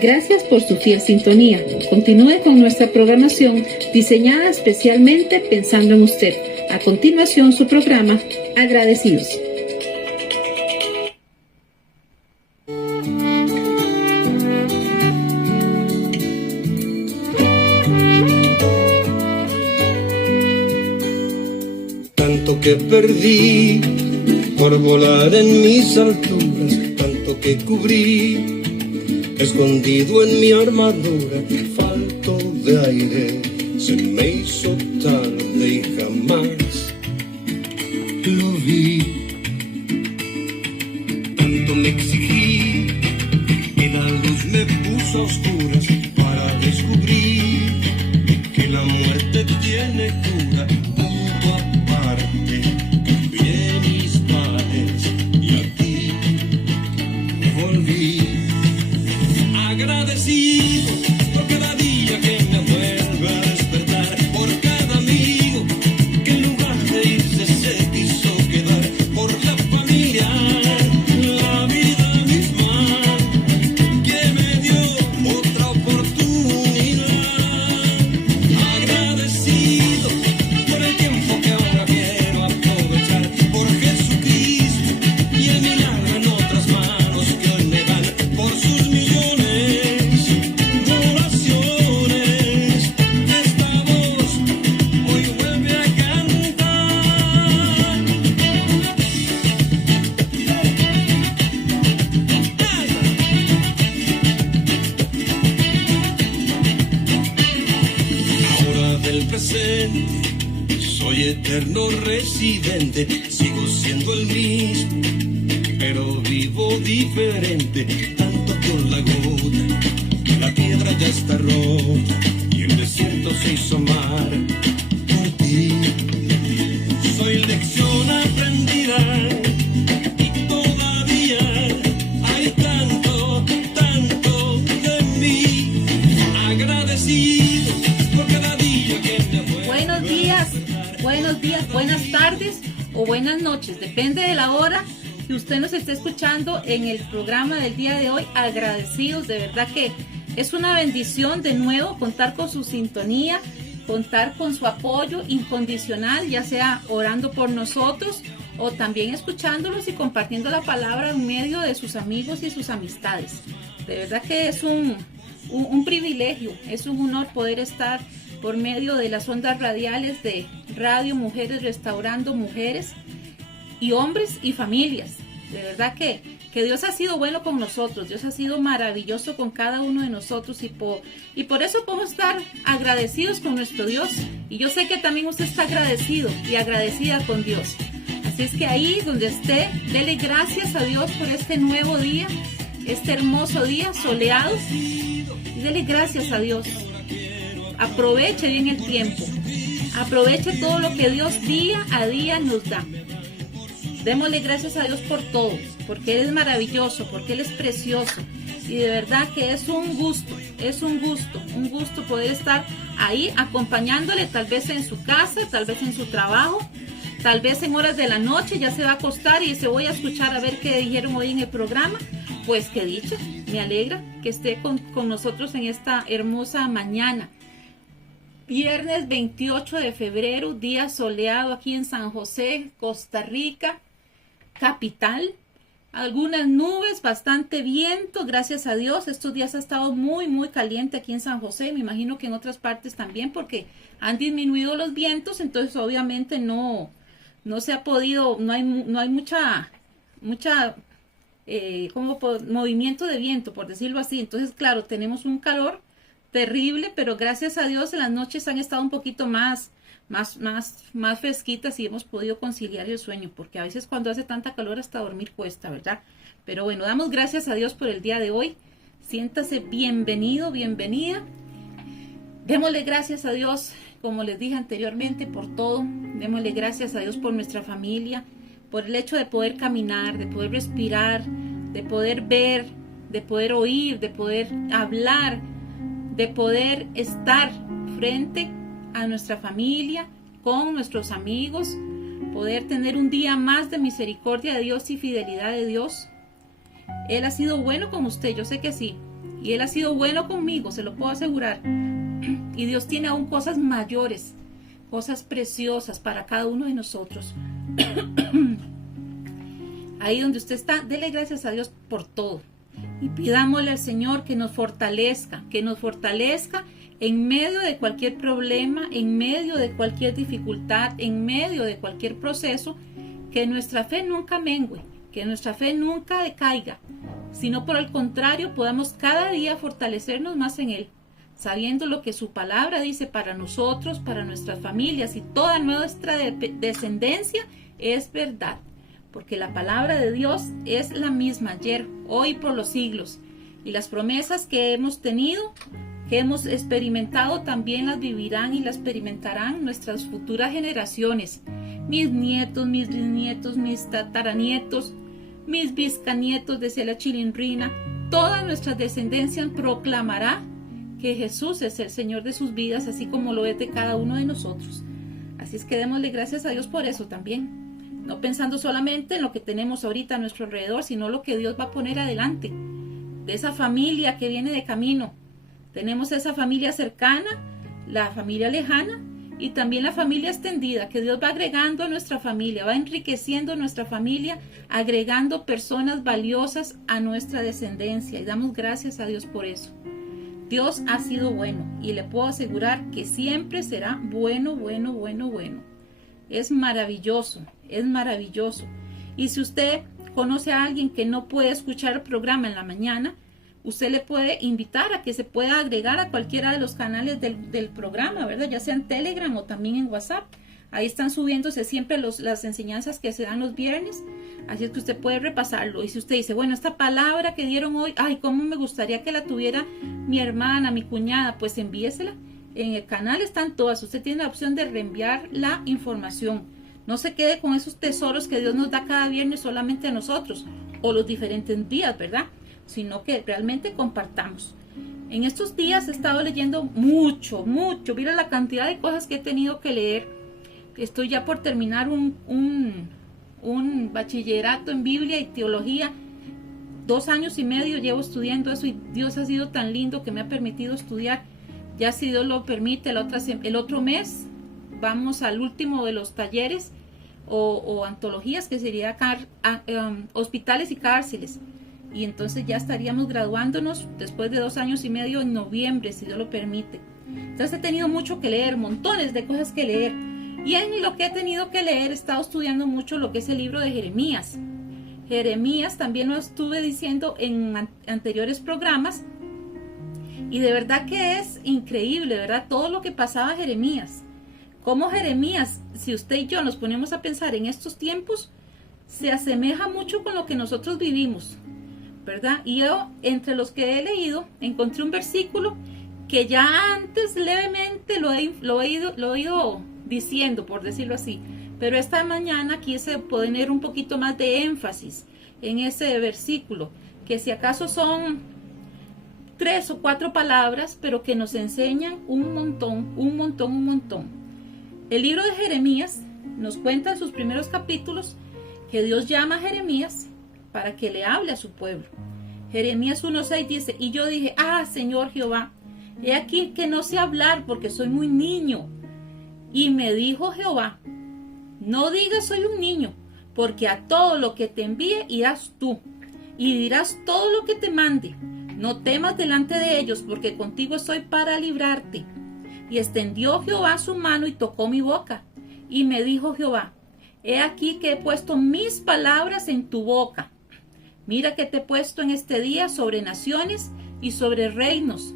Gracias por su fiel sintonía. Continúe con nuestra programación diseñada especialmente pensando en usted. A continuación, su programa Agradecidos. Tanto que perdí por volar en mis alturas, tanto que cubrí escondido en mi armadura, falto de aire, se me hizo tarde y jamás lo vi. Tanto me exigí y la luz me puso a oscuras para descubrir que la muerte tiene cura. Punto aparte, cambié mis males y a ti volví. Agradecido por cada día que me vuelve a despertar, por cada amigo que en lugar de irse se quiso quedar, por la familia, la vida misma que me dio otra oportunidad. Agradecido por el tiempo que ahora quiero aprovechar, por Jesucristo y el milagro en otras manos que hoy me dan, por sus millones. Soy eterno residente, sigo siendo el mismo, pero vivo diferente. Tanto con la gota, la piedra ya está rota y el desierto se hizo mar por ti. Soy lección aprendida y todavía hay tanto, tanto de mí. Agradecido por cada día que me fue. Buenos días, buenas tardes o buenas noches, depende de la hora que usted nos esté escuchando en el programa del día de hoy. Agradecidos, de verdad que es una bendición de nuevo contar con su sintonía, contar con su apoyo incondicional, ya sea orando por nosotros o también escuchándolos y compartiendo la palabra en medio de sus amigos y sus amistades. De verdad que es un privilegio, es un honor poder estar por medio de las ondas radiales de Radio Mujeres Restaurando Mujeres y Hombres y Familias. De verdad que Dios ha sido bueno con nosotros, Dios ha sido maravilloso con cada uno de nosotros y por eso podemos estar agradecidos con nuestro Dios. Y yo sé que también usted está agradecido y agradecida con Dios. Así es que ahí donde esté, dele gracias a Dios por este nuevo día, este hermoso día soleado, y dele gracias a Dios. Aproveche bien el tiempo, aproveche todo lo que Dios día a día nos da. Démosle gracias a Dios por todo, porque Él es maravilloso, porque Él es precioso. Y de verdad que es un gusto poder estar ahí acompañándole, tal vez en su casa, tal vez en su trabajo, tal vez en horas de la noche, ya se va a acostar y se voy a escuchar a ver qué dijeron hoy en el programa. Pues qué dicha, me alegra que esté con nosotros en esta hermosa mañana. Viernes 28 de febrero, día soleado aquí en San José, Costa Rica, capital. Algunas nubes, bastante viento, gracias a Dios. Estos días ha estado muy caliente aquí en San José. Me imagino que en otras partes también, porque han disminuido los vientos, entonces obviamente no se ha podido, no hay mucha movimiento de viento, por decirlo así. Entonces, claro, tenemos un calor terrible, pero gracias a Dios en las noches han estado un poquito más fresquitas y hemos podido conciliar el sueño, porque a veces cuando hace tanta calor hasta dormir cuesta, ¿verdad? Pero bueno, damos gracias a Dios por el día de hoy. Siéntase bienvenido, bienvenida. Démosle gracias a Dios, como les dije anteriormente, por todo. Démosle gracias a Dios por nuestra familia, por el hecho de poder caminar, de poder respirar, de poder ver, de poder oír, de poder hablar, de poder estar frente a nuestra familia, con nuestros amigos, poder tener un día más de misericordia de Dios y fidelidad de Dios. Él ha sido bueno con usted, yo sé que sí. Y Él ha sido bueno conmigo, se lo puedo asegurar. Y Dios tiene aún cosas mayores, cosas preciosas para cada uno de nosotros. Ahí donde usted está, dele gracias a Dios por todo. Y pidámosle al Señor que nos fortalezca en medio de cualquier problema, en medio de cualquier dificultad, en medio de cualquier proceso, que nuestra fe nunca mengue, que nuestra fe nunca decaiga, sino por el contrario podamos cada día fortalecernos más en Él, sabiendo lo que su palabra dice para nosotros, para nuestras familias y toda nuestra descendencia es verdad, porque la palabra de Dios es la misma ayer, hoy, por los siglos, y las promesas que hemos tenido, que hemos experimentado, también las vivirán y las experimentarán nuestras futuras generaciones, mis nietos, mis bisnietos, mis tataranietos, mis biscanietos, decía la chilindrina. Toda nuestra descendencia proclamará que Jesús es el Señor de sus vidas, así como lo es de cada uno de nosotros. Así es que démosle gracias a Dios por eso también, no pensando solamente en lo que tenemos ahorita a nuestro alrededor, sino lo que Dios va a poner adelante, de esa familia que viene de camino. Tenemos esa familia cercana, la familia lejana y también la familia extendida, que Dios va agregando a nuestra familia, va enriqueciendo nuestra familia, agregando personas valiosas a nuestra descendencia, y damos gracias a Dios por eso. Dios ha sido bueno y le puedo asegurar que siempre será bueno, bueno, bueno, bueno. Es maravilloso, es maravilloso. Y si usted conoce a alguien que no puede escuchar el programa en la mañana, usted le puede invitar a que se pueda agregar a cualquiera de los canales del programa, ¿verdad? Ya sea en Telegram o también en WhatsApp. Ahí están subiéndose siempre las enseñanzas que se dan los viernes. Así es que usted puede repasarlo. Y si usted dice, bueno, esta palabra que dieron hoy, ay, cómo me gustaría que la tuviera mi hermana, mi cuñada, pues envíesela. En el canal están todas. Usted tiene la opción de reenviar la información. No se quede con esos tesoros que Dios nos da cada viernes solamente a nosotros o los diferentes días, ¿verdad? Sino que realmente compartamos. En estos días he estado leyendo mucho. Mira la cantidad de cosas que he tenido que leer. Estoy ya por terminar un bachillerato en Biblia y teología. 2 años y medio llevo estudiando eso y Dios ha sido tan lindo que me ha permitido estudiar. Ya si Dios lo permite, el otro mes vamos al último de los talleres o antologías, que sería hospitales y cárceles. Y entonces ya estaríamos graduándonos después de 2 años y medio en noviembre, si Dios lo permite. Entonces he tenido mucho que leer, montones de cosas que leer. Y en lo que he tenido que leer, he estado estudiando mucho lo que es el libro de Jeremías. Jeremías también lo estuve diciendo en anteriores programas. Y de verdad que es increíble, ¿verdad? Todo lo que pasaba Jeremías. Como Jeremías, si usted y yo nos ponemos a pensar en estos tiempos, se asemeja mucho con lo que nosotros vivimos, ¿verdad? Y yo, entre los que he leído, encontré un versículo que ya antes levemente lo he ido diciendo, por decirlo así, pero esta mañana quise poner un poquito más de énfasis en ese versículo, que si acaso son 3 o 4 palabras, pero que nos enseñan un montón. El libro de Jeremías nos cuenta en sus primeros capítulos que Dios llama a Jeremías para que le hable a su pueblo. Jeremías 1:6 dice, y yo dije, Señor Jehová, he aquí que no sé hablar porque soy muy niño. Y me dijo Jehová, no digas soy un niño, porque a todo lo que te envíe irás tú, y dirás todo lo que te mande. No temas delante de ellos, porque contigo estoy para librarte. Y extendió Jehová su mano y tocó mi boca. Y me dijo Jehová, he aquí que he puesto mis palabras en tu boca. Mira que te he puesto en este día sobre naciones y sobre reinos,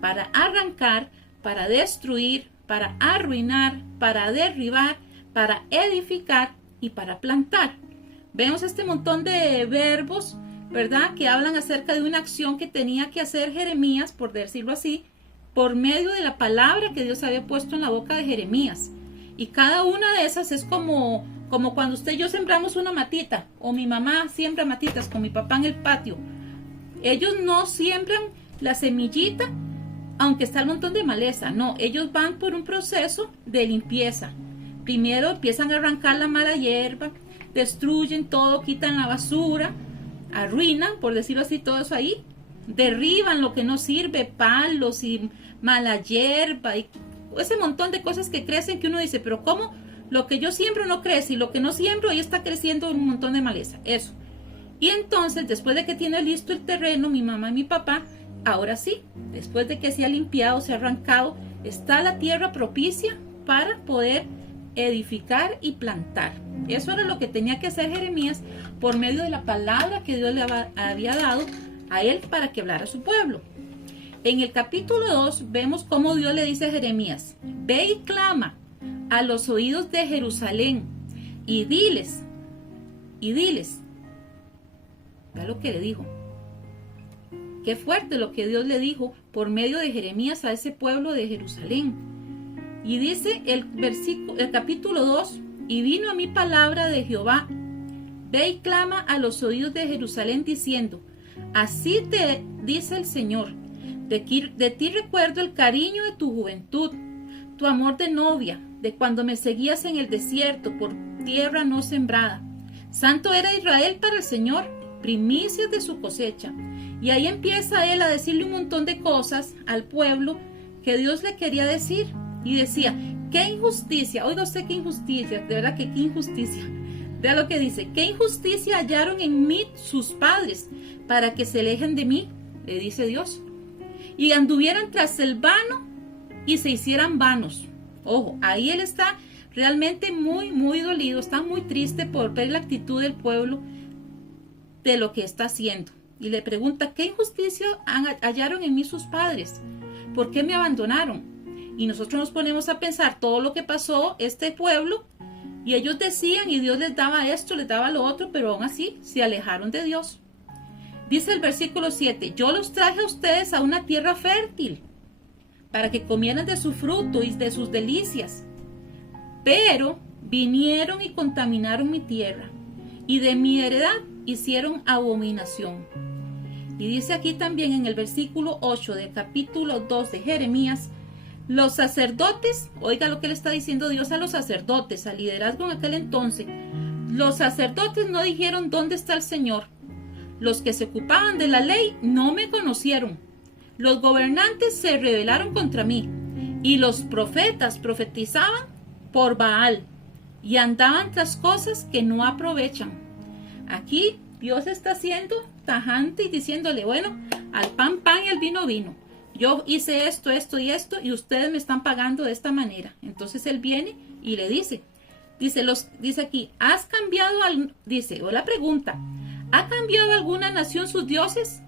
para arrancar, para destruir, para arruinar, para derribar, para edificar y para plantar. Vemos este montón de verbos, ¿verdad? Que hablan acerca de una acción que tenía que hacer Jeremías, por decirlo así, por medio de la palabra que Dios había puesto en la boca de Jeremías. Y cada una de esas es como cuando usted y yo sembramos una matita, o mi mamá siembra matitas con mi papá en el patio. Ellos no siembran la semillita, aunque está el montón de maleza. No, ellos van por un proceso de limpieza. Primero empiezan a arrancar la mala hierba, destruyen todo, quitan la basura, arruinan, por decirlo así, todo eso ahí. derriban lo que no sirve, palos y mala hierba y ese montón de cosas que crecen que uno dice, pero ¿cómo? Lo que yo siembro no crece y lo que no siembro ahí está creciendo un montón de maleza. Eso. Y entonces, después de que tiene listo el terreno, mi mamá y mi papá, ahora sí, después de que se ha limpiado, se ha arrancado, está la tierra propicia para poder edificar y plantar. Eso era lo que tenía que hacer Jeremías por medio de la palabra que Dios le había dado a él para que hablara a su pueblo. En el capítulo 2 vemos cómo Dios le dice a Jeremías, ve y clama a los oídos de Jerusalén y diles, vea lo que le dijo. Qué fuerte lo que Dios le dijo por medio de Jeremías a ese pueblo de Jerusalén. Y dice el capítulo 2, y vino a mí palabra de Jehová, ve y clama a los oídos de Jerusalén diciendo, así te dice el Señor, de ti recuerdo el cariño de tu juventud, tu amor de novia, de cuando me seguías en el desierto por tierra no sembrada. Santo era Israel para el Señor, primicias de su cosecha. Y ahí empieza él a decirle un montón de cosas al pueblo que Dios le quería decir. Y decía, qué injusticia, oiga usted qué injusticia, de verdad que qué injusticia. Vea lo que dice, qué injusticia hallaron en mí sus padres para que se alejen de mí, le dice Dios. Y anduvieran tras el vano y se hicieran vanos. Ojo, ahí él está realmente muy, muy dolido, está muy triste por ver la actitud del pueblo de lo que está haciendo. Y le pregunta, ¿qué injusticia hallaron en mí sus padres? ¿Por qué me abandonaron? Y nosotros nos ponemos a pensar todo lo que pasó este pueblo y ellos decían y Dios les daba esto, les daba lo otro, pero aún así se alejaron de Dios. Dice el versículo 7, yo los traje a ustedes a una tierra fértil para que comieran de su fruto y de sus delicias, pero vinieron y contaminaron mi tierra y de mi heredad hicieron abominación. Y dice aquí también en el versículo 8 del capítulo 2 de Jeremías, los sacerdotes, oiga lo que le está diciendo Dios a los sacerdotes, al liderazgo en aquel entonces, los sacerdotes no dijeron dónde está el Señor, los que se ocupaban de la ley no me conocieron, los gobernantes se rebelaron contra mí y los profetas profetizaban por Baal y andaban tras cosas que no aprovechan. Aquí Dios está siendo tajante y diciéndole, bueno, al pan y al vino vino. Yo hice esto, esto y esto y ustedes me están pagando de esta manera. Entonces él viene y le dice aquí, ¿has cambiado o la pregunta, ¿ha cambiado alguna nación sus dioses?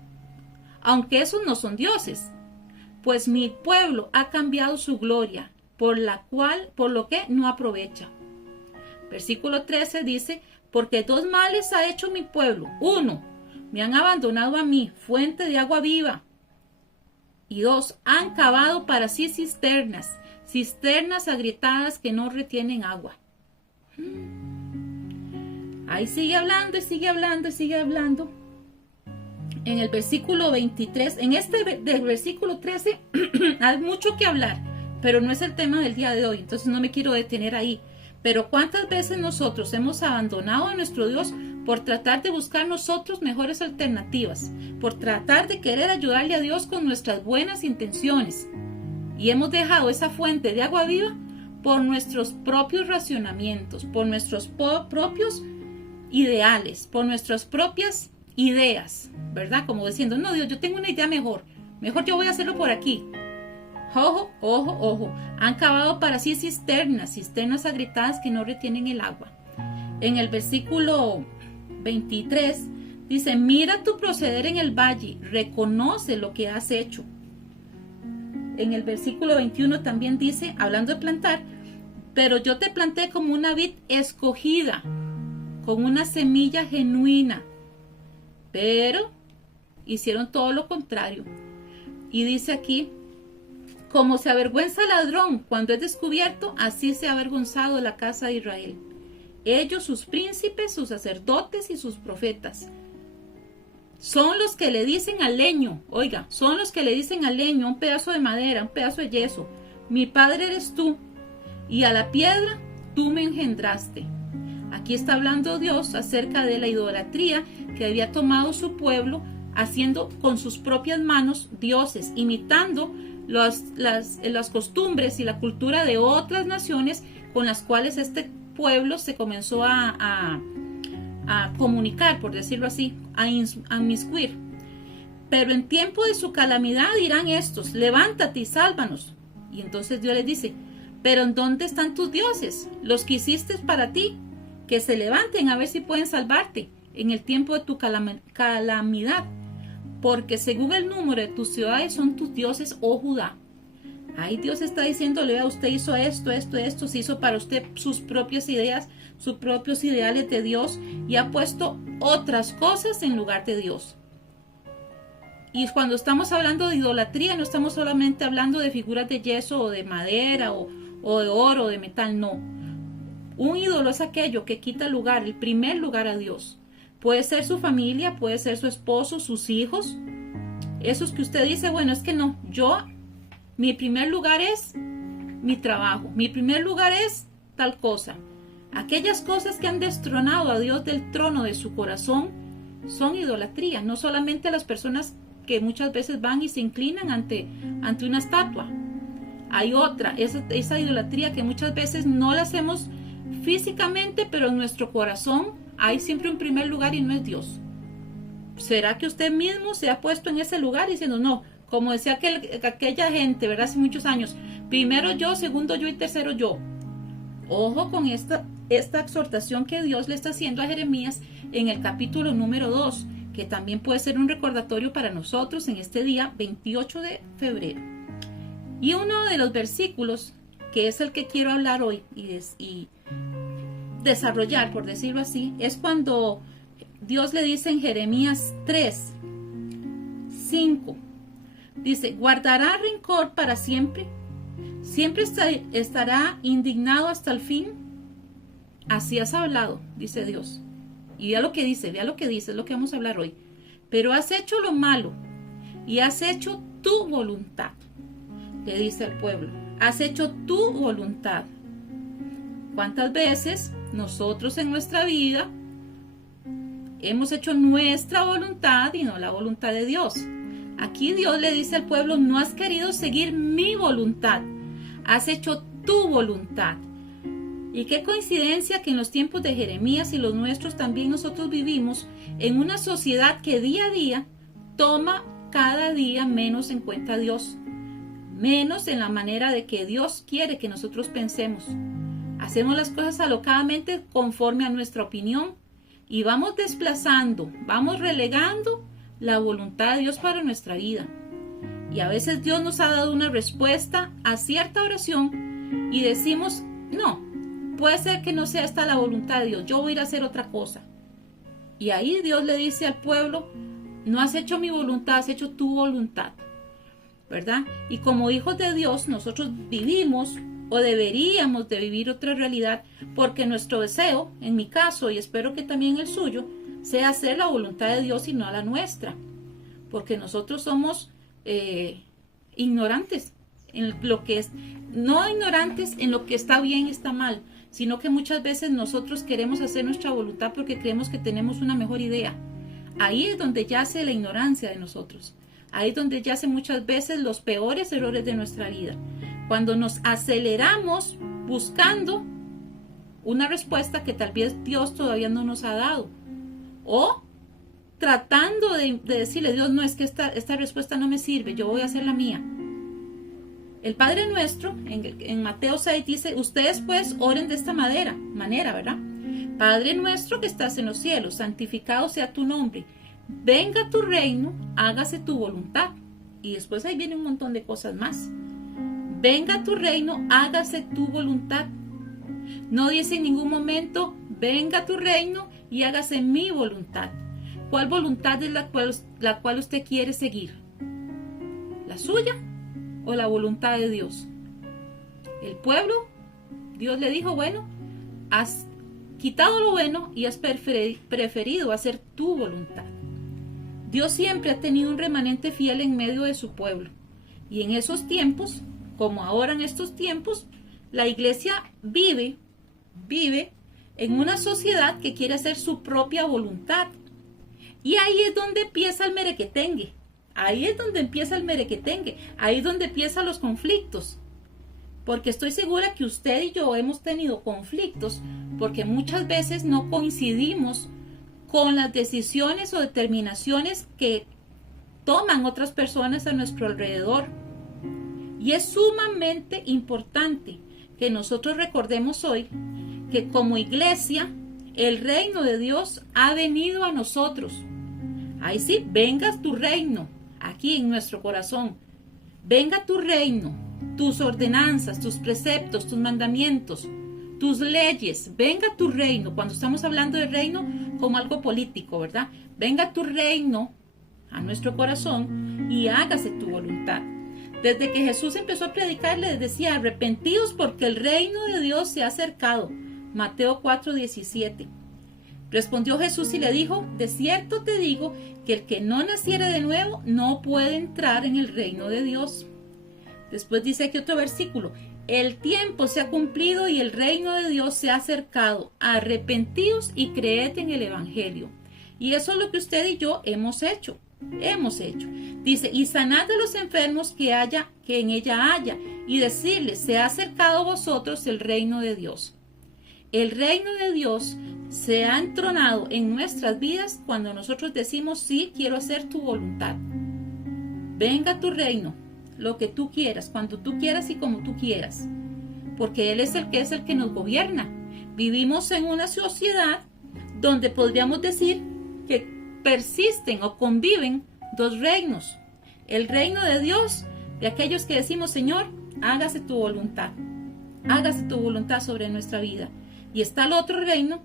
Aunque esos no son dioses. Pues mi pueblo ha cambiado su gloria, por lo que no aprovecha. Versículo 13 dice, porque dos males ha hecho mi pueblo. 1, me han abandonado a mí, fuente de agua viva. Y 2, han cavado para sí cisternas agrietadas que no retienen agua. Ahí sigue hablando y sigue hablando y sigue hablando. En el versículo 23, del versículo 13, hay mucho que hablar, pero no es el tema del día de hoy, entonces no me quiero detener ahí. Pero ¿cuántas veces nosotros hemos abandonado a nuestro Dios por tratar de buscar nosotros mejores alternativas, por tratar de querer ayudarle a Dios con nuestras buenas intenciones? Y hemos dejado esa fuente de agua viva por nuestros propios racionamientos, por nuestros propios ideales, por nuestras propias ideas, ¿verdad? Como diciendo, no, Dios, yo tengo una idea mejor yo voy a hacerlo por aquí. Ojo, ojo, ojo, han cavado para sí cisternas agrietadas que no retienen el agua. En el versículo 23 dice, mira tu proceder en el valle, reconoce lo que has hecho. En el versículo 21 también dice, hablando de plantar, pero yo te planté como una vid escogida, con una semilla genuina, pero hicieron todo lo contrario. Y dice aquí, como se avergüenza el ladrón cuando es descubierto, así se ha avergonzado la casa de Israel. Ellos, sus príncipes, sus sacerdotes y sus profetas. Son los que le dicen al leño, oiga, son los que le dicen al leño, un pedazo de madera, un pedazo de yeso, mi padre eres tú, y a la piedra tú me engendraste. Aquí está hablando Dios acerca de la idolatría que había tomado su pueblo haciendo con sus propias manos dioses, imitando las costumbres y la cultura de otras naciones con las cuales este pueblo se comenzó a comunicar, por decirlo así, a inmiscuir. Pero en tiempo de su calamidad dirán estos: levántate y sálvanos. Y entonces Dios les dice: pero ¿en dónde están tus dioses, los que hiciste para ti? Que se levanten a ver si pueden salvarte en el tiempo de tu calamidad, porque según el número de tus ciudades son tus dioses, oh Judá. Ahí Dios está diciéndole: vea, usted hizo esto, se hizo para usted sus propias ideas, sus propios ideales de Dios, y ha puesto otras cosas en lugar de Dios. Y cuando estamos hablando de idolatría, no estamos solamente hablando de figuras de yeso o de madera o de oro o de metal, no. Un ídolo es aquello que quita lugar, el primer lugar a Dios. Puede ser su familia, puede ser su esposo, sus hijos. Esos que usted dice: bueno, es que no, mi primer lugar es mi trabajo, mi primer lugar es tal cosa. Aquellas cosas que han destronado a Dios del trono de su corazón son idolatría. No solamente las personas que muchas veces van y se inclinan ante una estatua. Hay otra, esa idolatría que muchas veces no la hacemos físicamente, pero en nuestro corazón hay siempre un primer lugar y no es Dios. ¿Será que usted mismo se ha puesto en ese lugar diciendo: no, como decía aquella gente, ¿verdad? Hace muchos años, primero yo, segundo yo y tercero yo? Ojo con esta exhortación que Dios le está haciendo a Jeremías en el capítulo número 2, que también puede ser un recordatorio para nosotros en este día 28 de febrero. Y uno de los versículos, que es el que quiero hablar hoy y desarrollar, por decirlo así, es cuando Dios le dice en Jeremías 3:5, dice: guardará rencor para siempre, siempre estará indignado hasta el fin. Así has hablado, dice Dios. Y vea lo que dice, es lo que vamos a hablar hoy. Pero has hecho lo malo y has hecho tu voluntad, le dice al pueblo. Has hecho tu voluntad. ¿Cuántas veces nosotros en nuestra vida hemos hecho nuestra voluntad y no la voluntad de Dios? Aquí Dios le dice al pueblo: no has querido seguir mi voluntad, has hecho tu voluntad. Y qué coincidencia que en los tiempos de Jeremías y los nuestros también nosotros vivimos en una sociedad que día a día toma cada día menos en cuenta a Dios, menos en la manera de que Dios quiere que nosotros pensemos. Hacemos las cosas alocadamente conforme a nuestra opinión y vamos desplazando, vamos relegando la voluntad de Dios para nuestra vida. Y a veces Dios nos ha dado una respuesta a cierta oración y decimos: no, puede ser que no sea esta la voluntad de Dios, yo voy a ir a hacer otra cosa. Y ahí Dios le dice al pueblo: no has hecho mi voluntad, has hecho tu voluntad, ¿verdad? Y como hijos de Dios, nosotros vivimos o deberíamos de vivir otra realidad, porque nuestro deseo, en mi caso, y espero que también el suyo, sea hacer la voluntad de Dios y no la nuestra, porque nosotros somos ignorantes en lo que es, no ignorantes en lo que está bien y está mal, sino que muchas veces nosotros queremos hacer nuestra voluntad porque creemos que tenemos una mejor idea. Ahí es donde yace la ignorancia de nosotros. Ahí es donde yace muchas veces los peores errores de nuestra vida. Cuando nos aceleramos buscando una respuesta que tal vez Dios todavía no nos ha dado. O tratando de decirle: Dios, no, es que esta respuesta no me sirve, yo voy a hacer la mía. El Padre Nuestro, en Mateo 6, dice: ustedes pues oren de esta manera, ¿verdad? Padre nuestro que estás en los cielos, santificado sea tu nombre. Venga tu reino, hágase tu voluntad. Y después ahí viene un montón de cosas más. Venga tu reino, hágase tu voluntad. No dice en ningún momento: venga tu reino y hágase mi voluntad. ¿Cuál voluntad es la cual usted quiere seguir? ¿La suya o la voluntad de Dios? El pueblo, Dios le dijo: bueno, has quitado lo bueno y has preferido hacer tu voluntad. Dios siempre ha tenido un remanente fiel en medio de su pueblo. Y en esos tiempos, como ahora en estos tiempos, la iglesia vive en una sociedad que quiere hacer su propia voluntad. Y ahí es donde empieza el merequetengue. Ahí es donde empieza el merequetengue. Ahí es donde empiezan los conflictos. Porque estoy segura que usted y yo hemos tenido conflictos porque muchas veces no coincidimos con las decisiones o determinaciones que toman otras personas a nuestro alrededor. Y es sumamente importante que nosotros recordemos hoy que como iglesia el reino de Dios ha venido a nosotros. Ahí sí, venga tu reino aquí en nuestro corazón. Venga tu reino, tus ordenanzas, tus preceptos, tus mandamientos, tus leyes. Venga tu reino. Cuando estamos hablando de reino como algo político, ¿verdad? Venga tu reino a nuestro corazón y hágase tu voluntad. Desde que Jesús empezó a predicar, les decía, arrepentidos porque el reino de Dios se ha acercado. Mateo 4:17. Respondió Jesús y le dijo, de cierto te digo que el que no naciere de nuevo no puede entrar en el reino de Dios. Después dice aquí otro versículo, el tiempo se ha cumplido y el reino de Dios se ha acercado. Arrepentidos y creed en el evangelio. Y eso es lo que usted y yo hemos hecho. Dice, y sanad a los enfermos que en ella haya, y decirles, se ha acercado a vosotros el reino de Dios. El reino de Dios se ha entronado en nuestras vidas cuando nosotros decimos, sí, quiero hacer tu voluntad. Venga tu reino, lo que tú quieras, cuando tú quieras y como tú quieras. Porque Él es el que nos gobierna. Vivimos en una sociedad donde podríamos decir que persisten o conviven dos reinos. El reino de Dios, de aquellos que decimos, Señor, hágase tu voluntad. Hágase tu voluntad sobre nuestra vida. Y está el otro reino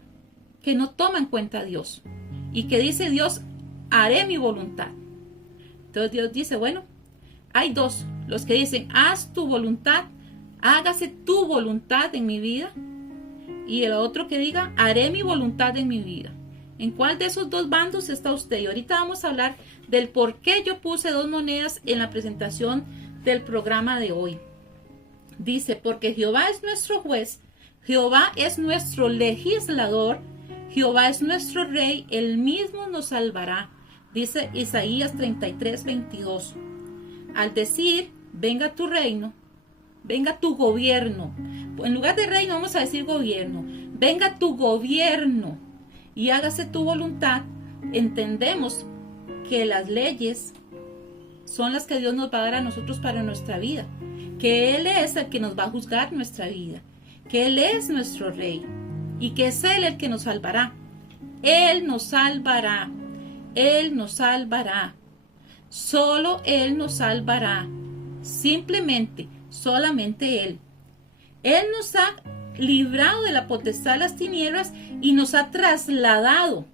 que no toma en cuenta a Dios. Y que dice Dios, haré mi voluntad. Entonces Dios dice, bueno, hay dos. Los que dicen, haz tu voluntad, hágase tu voluntad en mi vida. Y el otro que diga, haré mi voluntad en mi vida. ¿En cuál de esos dos bandos está usted? Y ahorita vamos a hablar del por qué yo puse dos monedas en la presentación del programa de hoy. Dice, porque Jehová es nuestro juez, Jehová es nuestro legislador, Jehová es nuestro rey, él mismo nos salvará. Dice Isaías 33:22. Al decir, venga tu reino, venga tu gobierno. En lugar de reino vamos a decir gobierno. Venga tu gobierno y hágase tu voluntad. Entendemos que las leyes son las que Dios nos va a dar a nosotros para nuestra vida. Que Él es el que nos va a juzgar nuestra vida. Que Él es nuestro rey. Y que es Él el que nos salvará. Él nos salvará. Él nos salvará. Solo Él nos salvará. Simplemente, solamente Él. Él nos ha librado de la potestad de las tinieblas y nos ha trasladado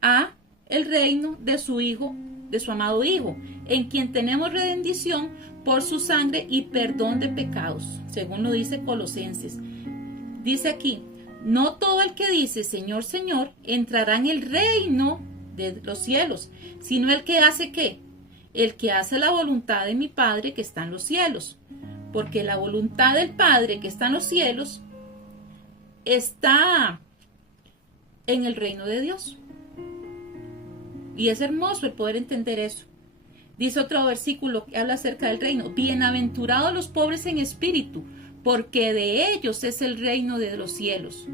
a el reino de su Hijo, de su amado Hijo, en quien tenemos redención por su sangre y perdón de pecados, según lo dice Colosenses. Dice aquí, no todo el que dice Señor, Señor, entrará en el reino de los cielos, sino el que hace ¿qué? El que hace la voluntad de mi Padre que está en los cielos. Porque la voluntad del Padre que está en los cielos está en el reino de Dios. Y es hermoso el poder entender eso. Dice otro versículo que habla acerca del reino. Bienaventurados los pobres en espíritu, porque de ellos es el reino de los cielos.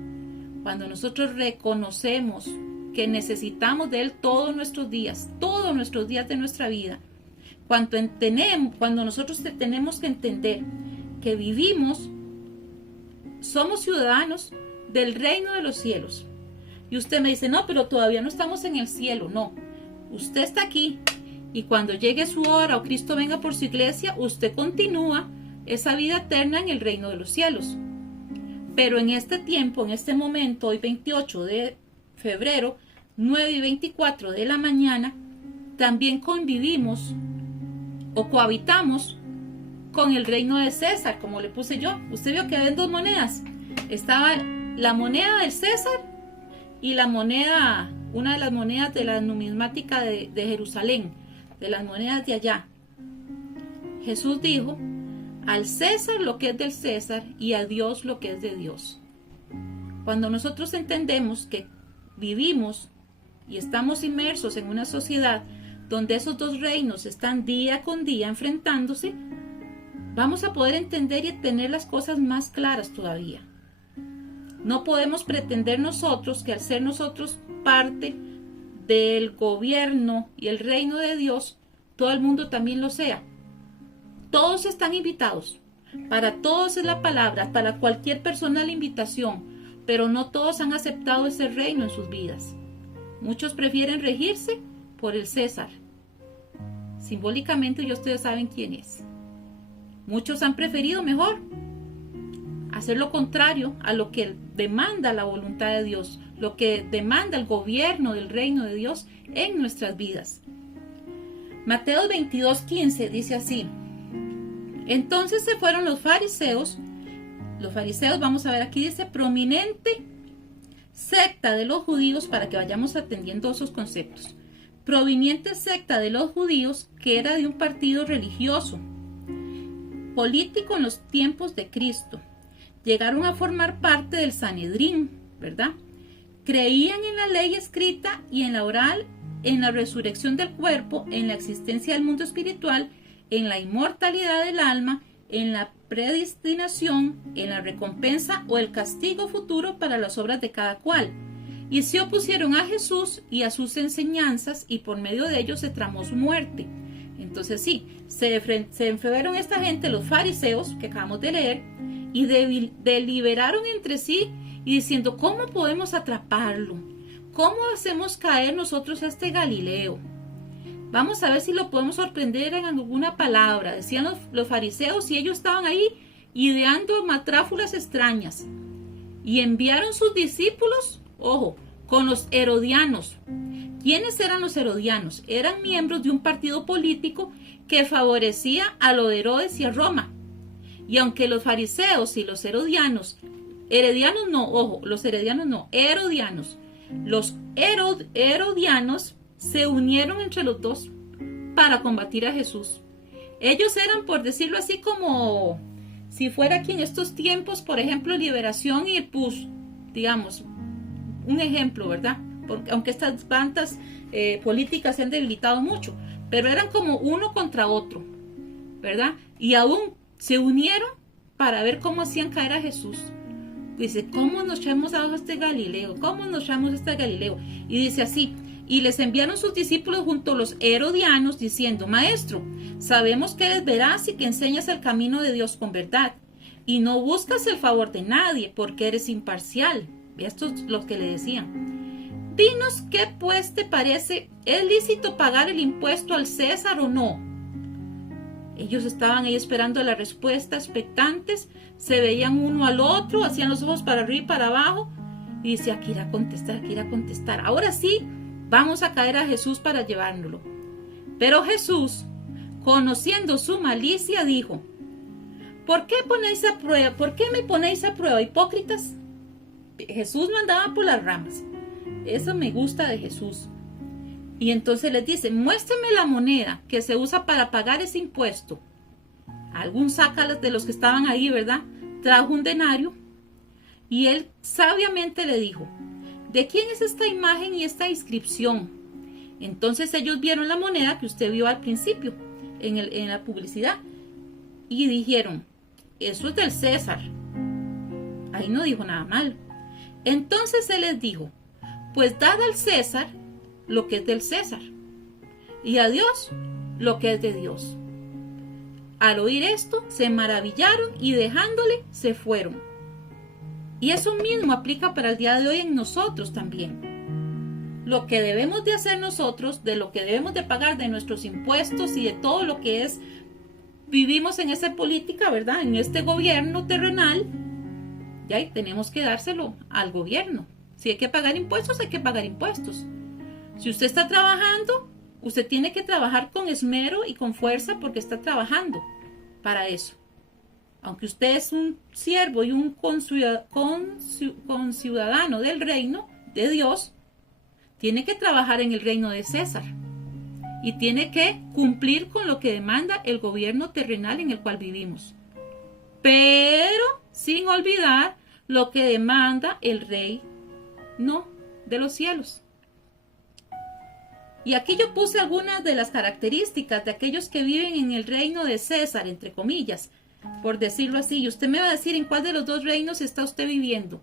Cuando nosotros reconocemos que necesitamos de Él todos nuestros días de nuestra vida, cuando nosotros tenemos que entender que vivimos, somos ciudadanos del reino de los cielos. Y usted me dice, no, pero todavía no estamos en el cielo. No, usted está aquí y cuando llegue su hora o Cristo venga por su iglesia, usted continúa esa vida eterna en el reino de los cielos. Pero en este tiempo, en este momento, hoy 28 de febrero, 9:24 de la mañana, también convivimos o cohabitamos con el reino de César, como le puse yo. Usted vio que había dos monedas. Estaba la moneda del César y la moneda, una de las monedas de la numismática de Jerusalén, de las monedas de allá. Jesús dijo, al César lo que es del César y a Dios lo que es de Dios. Cuando nosotros entendemos que vivimos y estamos inmersos en una sociedad donde esos dos reinos están día con día enfrentándose, vamos a poder entender y tener las cosas más claras todavía. No podemos pretender nosotros que al ser nosotros parte del gobierno y el reino de Dios, todo el mundo también lo sea. Todos están invitados. Para todos es la palabra, para cualquier persona la invitación, pero no todos han aceptado ese reino en sus vidas. Muchos prefieren regirse por el César. Simbólicamente ya ustedes saben quién es. Muchos han preferido mejor hacer lo contrario a lo que demanda la voluntad de Dios, lo que demanda el gobierno del reino de Dios en nuestras vidas. Mateo 22:15 dice así: entonces se fueron los fariseos, vamos a ver aquí, dice prominente secta de los judíos, para que vayamos atendiendo esos conceptos. Proveniente secta de los judíos, que era de un partido religioso, político en los tiempos de Cristo. Llegaron a formar parte del Sanedrín, ¿verdad? Creían en la ley escrita y en la oral, en la resurrección del cuerpo, en la existencia del mundo espiritual, en la inmortalidad del alma, en la predestinación, en la recompensa o el castigo futuro para las obras de cada cual. Y se opusieron a Jesús y a sus enseñanzas, y por medio de ellos se tramó su muerte. Entonces sí, se enfrentaron esta gente, los fariseos, que acabamos de leer, y deliberaron entre sí y diciendo: ¿cómo podemos atraparlo? ¿Cómo hacemos caer nosotros a este Galileo? Vamos a ver si lo podemos sorprender en alguna palabra. Decían los fariseos, y ellos estaban ahí ideando matráfulas extrañas. Y enviaron sus discípulos, ojo, con los herodianos. ¿Quiénes eran los herodianos? Eran miembros de un partido político que favorecía a los de Herodes y a Roma. Y aunque los fariseos y los herodianos, los herodianos se unieron entre los dos para combatir a Jesús. Ellos eran, por decirlo así, como si fuera aquí en estos tiempos, por ejemplo, Liberación y el PUS, digamos, un ejemplo, ¿verdad? Porque, aunque estas bandas políticas se han debilitado mucho, pero eran como uno contra otro, ¿verdad? Y aún se unieron para ver cómo hacían caer a Jesús. Dice: ¿cómo nos traemos abajo a este Galileo? ¿Cómo nos traemos a este Galileo? Y dice así: y les enviaron sus discípulos junto a los herodianos, diciendo: Maestro, sabemos que eres veraz y que enseñas el camino de Dios con verdad, y no buscas el favor de nadie, porque eres imparcial. Esto es lo que le decían. Dinos qué pues te parece, ¿es lícito pagar el impuesto al César o no? Ellos estaban ahí esperando la respuesta, expectantes, se veían uno al otro, hacían los ojos para arriba y para abajo, y dice: aquí irá a contestar. Ahora sí, vamos a caer a Jesús para llevárnoslo. Pero Jesús, conociendo su malicia, dijo: ¿por qué me ponéis a prueba, hipócritas? Jesús no andaba por las ramas. Eso me gusta de Jesús. Y entonces les dice: muéstrame la moneda que se usa para pagar ese impuesto. Algún saca de los que estaban ahí, ¿verdad? Trajo un denario, y él sabiamente le dijo: ¿de quién es esta imagen y esta inscripción? Entonces ellos vieron la moneda que usted vio al principio en la publicidad, y dijeron: eso es del César. Ahí no dijo nada mal. Entonces él les dijo: pues dad al César lo que es del César, y a Dios lo que es de Dios. Al oír esto, se maravillaron, y dejándole, se fueron. Y eso mismo aplica para el día de hoy en nosotros también. Lo que debemos de hacer nosotros, de lo que debemos de pagar de nuestros impuestos y de todo lo que es, vivimos en esa política, ¿verdad? En este gobierno terrenal, ya tenemos que dárselo al gobierno. Si hay que pagar impuestos, hay que pagar impuestos. Si usted está trabajando, usted tiene que trabajar con esmero y con fuerza, porque está trabajando para eso. Aunque usted es un siervo y un conciudadano del reino de Dios, tiene que trabajar en el reino de César. Y tiene que cumplir con lo que demanda el gobierno terrenal en el cual vivimos. Pero sin olvidar lo que demanda el rey, no, de los cielos. Y aquí yo puse algunas de las características de aquellos que viven en el reino de César, entre comillas, por decirlo así. Y usted me va a decir en cuál de los dos reinos está usted viviendo.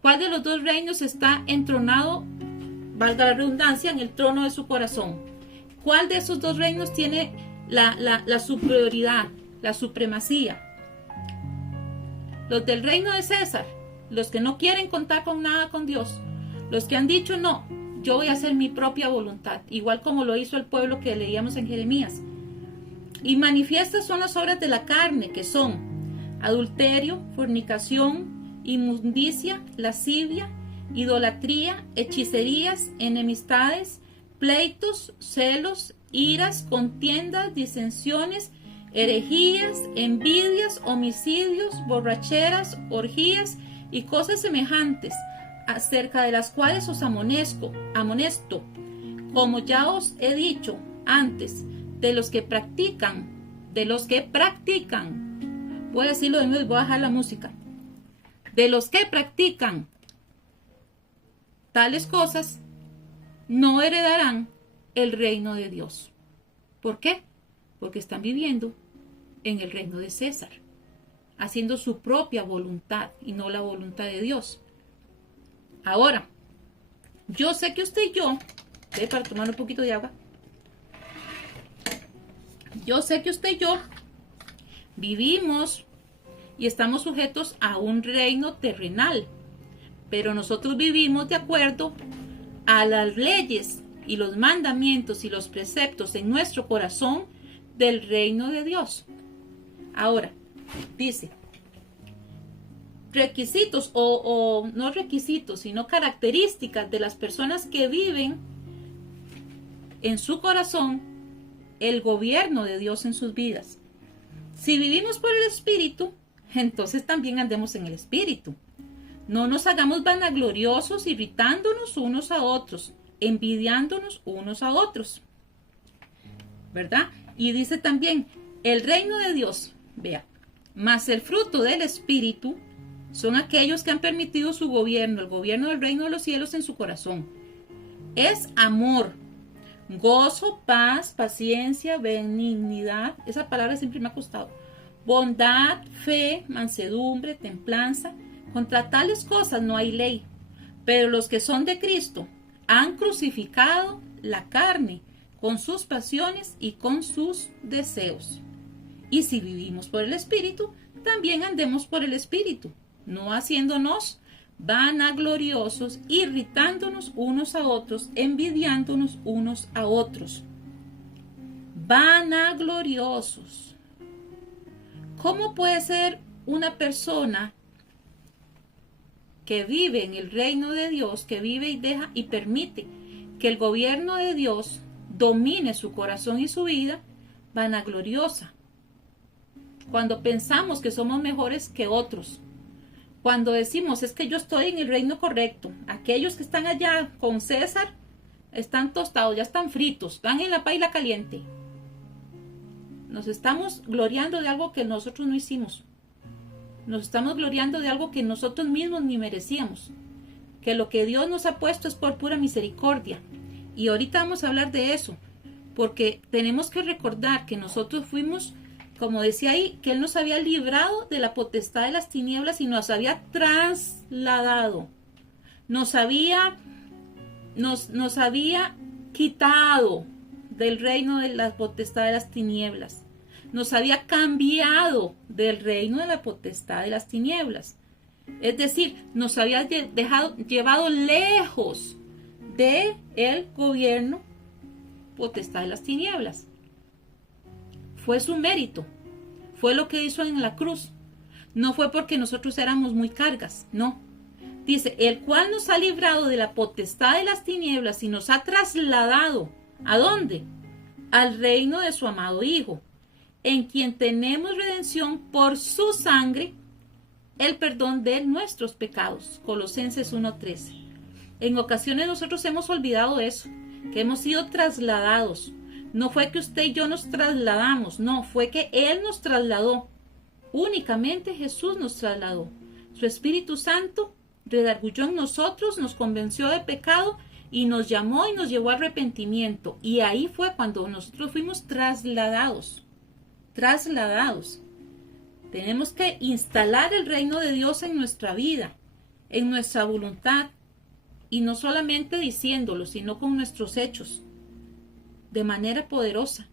¿Cuál de los dos reinos está entronado, valga la redundancia, en el trono de su corazón? ¿Cuál de esos dos reinos tiene la superioridad, la supremacía? Los del reino de César, los que no quieren contar con nada con Dios, los que han dicho no, yo voy a hacer mi propia voluntad, igual como lo hizo el pueblo que leíamos en Jeremías. Y manifiestas son las obras de la carne, que son adulterio, fornicación, inmundicia, lascivia, idolatría, hechicerías, enemistades, pleitos, celos, iras, contiendas, disensiones, herejías, envidias, homicidios, borracheras, orgías y cosas semejantes, acerca de las cuales os amonesto, como ya os he dicho antes, de los que practican, voy a decirlo de nuevo y voy a bajar la música, de los que practican tales cosas, no heredarán el reino de Dios. ¿Por qué? Porque están viviendo en el reino de César, haciendo su propia voluntad y no la voluntad de Dios. Ahora, yo sé que usted y yo, para tomar un poquito de agua, yo sé que usted y yo vivimos y estamos sujetos a un reino terrenal, pero nosotros vivimos de acuerdo a las leyes y los mandamientos y los preceptos en nuestro corazón del reino de Dios. Ahora, dice, requisitos o no requisitos, sino características de las personas que viven en su corazón el gobierno de Dios en sus vidas. Si vivimos por el Espíritu, entonces también andemos en el Espíritu. No nos hagamos vanagloriosos, irritándonos unos a otros, envidiándonos unos a otros, ¿verdad? Y dice también, el reino de Dios, vea, más el fruto del Espíritu son aquellos que han permitido su gobierno, el gobierno del reino de los cielos en su corazón. Es amor, gozo, paz, paciencia, benignidad, esa palabra siempre me ha costado, bondad, fe, mansedumbre, templanza. Contra tales cosas no hay ley, pero los que son de Cristo han crucificado la carne con sus pasiones y con sus deseos. Y si vivimos por el Espíritu, también andemos por el Espíritu, no haciéndonos vanagloriosos, irritándonos unos a otros, envidiándonos unos a otros. Vanagloriosos. ¿Cómo puede ser una persona que vive en el reino de Dios, que vive y deja y permite que el gobierno de Dios domine su corazón y su vida, vanagloriosa? Cuando pensamos que somos mejores que otros, cuando decimos es que yo estoy en el reino correcto, aquellos que están allá con César están tostados, ya están fritos, están en la paila caliente. Nos estamos gloriando de algo que nosotros no hicimos. Nos estamos gloriando de algo que nosotros mismos ni merecíamos. Que lo que Dios nos ha puesto es por pura misericordia. Y ahorita vamos a hablar de eso. Porque tenemos que recordar que nosotros fuimos, como decía ahí, que Él nos había librado de la potestad de las tinieblas y nos había trasladado. Nos había quitado del reino de la potestad de las tinieblas. Nos había cambiado del reino de la potestad de las tinieblas. Es decir, nos había llevado lejos del gobierno potestad de las tinieblas. Fue su mérito. Fue lo que hizo en la cruz. No fue porque nosotros éramos muy cargas, no. Dice, el cual nos ha librado de la potestad de las tinieblas y nos ha trasladado. ¿A dónde? Al reino de su amado Hijo, en quien tenemos redención por su sangre, el perdón de nuestros pecados. Colosenses 1:13. En ocasiones nosotros hemos olvidado eso, que hemos sido trasladados. No fue que usted y yo nos trasladamos, no, fue que Él nos trasladó. Únicamente Jesús nos trasladó. Su Espíritu Santo redarguyó en nosotros, nos convenció de pecado y nos llamó y nos llevó al arrepentimiento. Y ahí fue cuando nosotros fuimos trasladados. Tenemos que instalar el reino de Dios en nuestra vida, en nuestra voluntad, y no solamente diciéndolo, sino con nuestros hechos, de manera poderosa,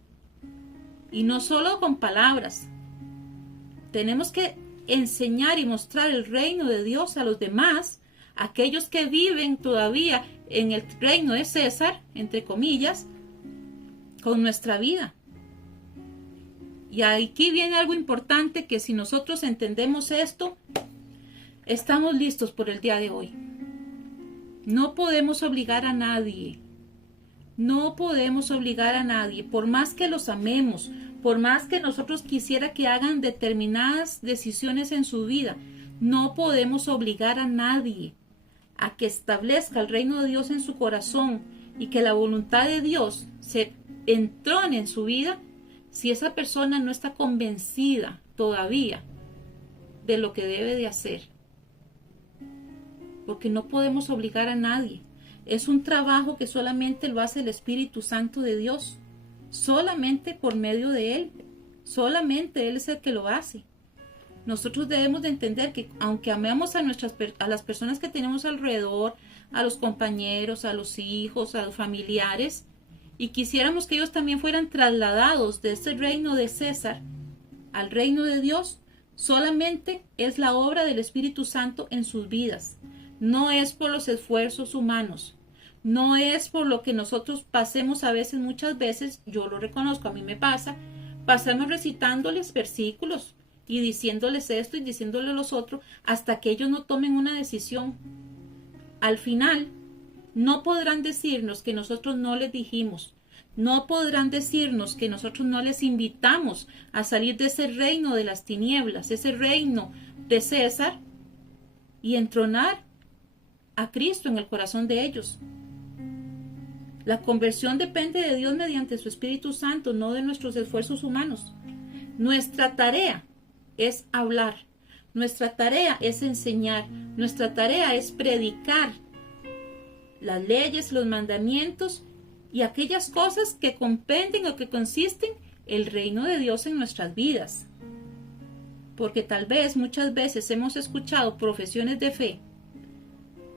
y no solo con palabras. Tenemos que enseñar y mostrar el reino de Dios a los demás, aquellos que viven todavía en el reino de César, entre comillas, con nuestra vida. Y aquí viene algo importante, que si nosotros entendemos esto, estamos listos por el día de hoy. No podemos obligar a nadie. No podemos obligar a nadie, por más que los amemos, por más que nosotros quisiera que hagan determinadas decisiones en su vida. No podemos obligar a nadie a que establezca el reino de Dios en su corazón y que la voluntad de Dios se entrone en su vida si esa persona no está convencida todavía de lo que debe de hacer. Porque no podemos obligar a nadie. Es un trabajo que solamente lo hace el Espíritu Santo de Dios. Solamente por medio de Él. Solamente Él es el que lo hace. Nosotros debemos de entender que aunque amemos a las personas que tenemos alrededor, a los compañeros, a los hijos, a los familiares, y quisiéramos que ellos también fueran trasladados de este reino de César al reino de Dios, solamente es la obra del Espíritu Santo en sus vidas. No es por los esfuerzos humanos. No es por lo que nosotros pasemos a veces, muchas veces, yo lo reconozco, a mí me pasa, pasamos recitándoles versículos y diciéndoles esto y diciéndoles los otros hasta que ellos no tomen una decisión. Al final, no podrán decirnos que nosotros no les dijimos, no podrán decirnos que nosotros no les invitamos a salir de ese reino de las tinieblas, ese reino de César, y entronar a Cristo en el corazón de ellos. La conversión depende de Dios mediante su Espíritu Santo, no de nuestros esfuerzos humanos. Nuestra tarea es hablar, nuestra tarea es enseñar, nuestra tarea es predicar las leyes, los mandamientos y aquellas cosas que comprenden o que consisten el reino de Dios en nuestras vidas. Porque tal vez muchas veces hemos escuchado profesiones de fe,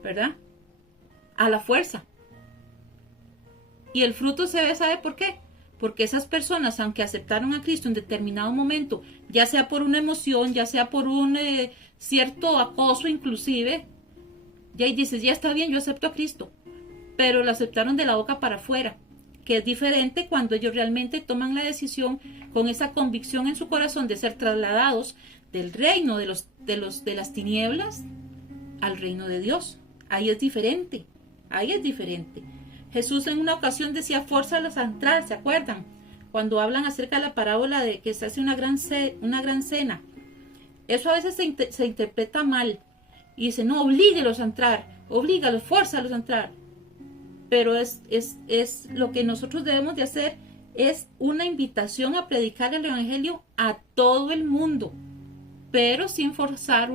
¿verdad? A la fuerza. Y el fruto se ve, ¿sabe por qué? Porque esas personas, aunque aceptaron a Cristo en determinado momento, ya sea por una emoción, ya sea por un cierto acoso inclusive, ya y dices, ya está bien, yo acepto a Cristo, pero lo aceptaron de la boca para afuera, que es diferente cuando ellos realmente toman la decisión con esa convicción en su corazón de ser trasladados del reino de las tinieblas al reino de Dios. Ahí es diferente, ahí es diferente. Jesús en una ocasión decía, fórzalos a entrar, ¿se acuerdan? Cuando hablan acerca de la parábola de que se hace una gran cena. Eso a veces se interpreta mal. Y dice, no, oblíguelos a entrar, oblígalos, fórzalos a entrar. Pero es lo que nosotros debemos de hacer, es una invitación a predicar el Evangelio a todo el mundo, pero sin forzar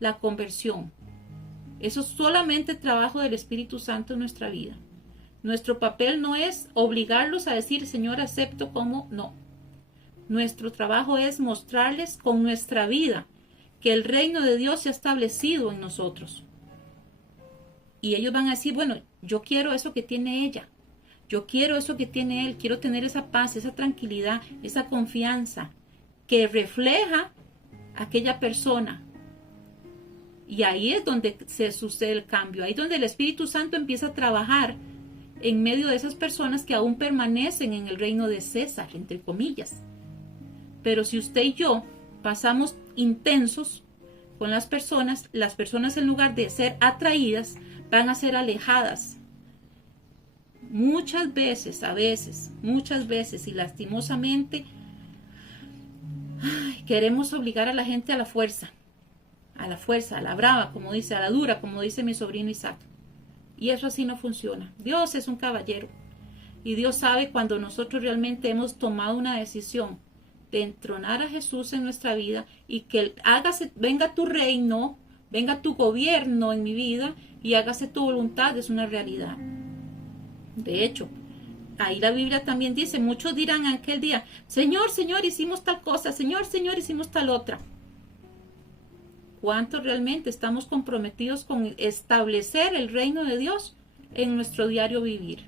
la conversión. Eso es solamente trabajo del Espíritu Santo en nuestra vida. Nuestro papel no es obligarlos a decir, Señor, acepto, como no. Nuestro trabajo es mostrarles con nuestra vida que el reino de Dios se ha establecido en nosotros. Y ellos van a decir, bueno, yo quiero eso que tiene ella. Yo quiero eso que tiene él. Quiero tener esa paz, esa tranquilidad, esa confianza que refleja aquella persona. Y ahí es donde se sucede el cambio. Ahí es donde el Espíritu Santo empieza a trabajar en medio de esas personas que aún permanecen en el reino de César, entre comillas. Pero si usted y yo pasamos intensos con las personas en lugar de ser atraídas, van a ser alejadas. Muchas veces y lastimosamente, queremos obligar a la gente a la fuerza, a la brava, como dice, a la dura, como dice mi sobrino Isaac. Y eso así no funciona. Dios es un caballero. Y Dios sabe cuando nosotros realmente hemos tomado una decisión de entronar a Jesús en nuestra vida y que venga tu reino, venga tu gobierno en mi vida y hágase tu voluntad, es una realidad. De hecho, ahí la Biblia también dice, muchos dirán en aquel día, Señor, Señor, hicimos tal cosa, Señor, Señor, hicimos tal otra. ¿Cuántos realmente estamos comprometidos con establecer el reino de Dios en nuestro diario vivir?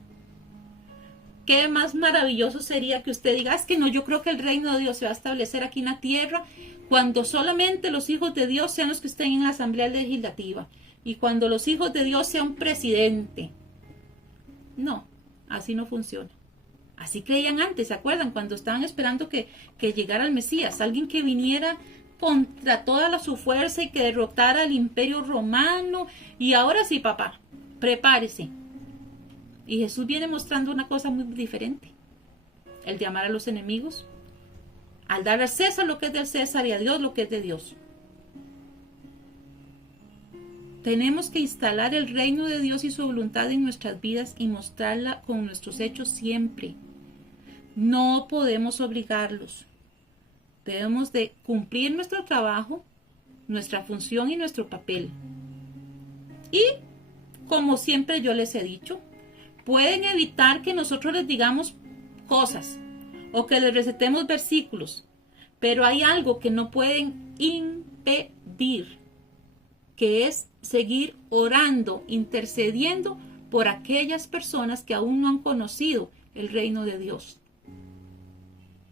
Qué más maravilloso sería que usted diga, es que no, yo creo que el reino de Dios se va a establecer aquí en la tierra cuando solamente los hijos de Dios sean los que estén en la asamblea legislativa y cuando los hijos de Dios sean presidente. No, así no funciona. Así creían antes, ¿se acuerdan? Cuando estaban esperando que llegara el Mesías, alguien que viniera contra toda su fuerza y que derrotara al imperio romano. Y ahora sí, papá, prepárese. Y Jesús viene mostrando una cosa muy diferente. El de amar a los enemigos, al dar a César lo que es del César y a Dios lo que es de Dios. Tenemos que instalar el reino de Dios y su voluntad en nuestras vidas y mostrarla con nuestros hechos siempre. No podemos obligarlos. Debemos de cumplir nuestro trabajo, nuestra función y nuestro papel. Y, como siempre yo les he dicho, pueden evitar que nosotros les digamos cosas o que les recetemos versículos, pero hay algo que no pueden impedir, que es seguir orando, intercediendo por aquellas personas que aún no han conocido el reino de Dios,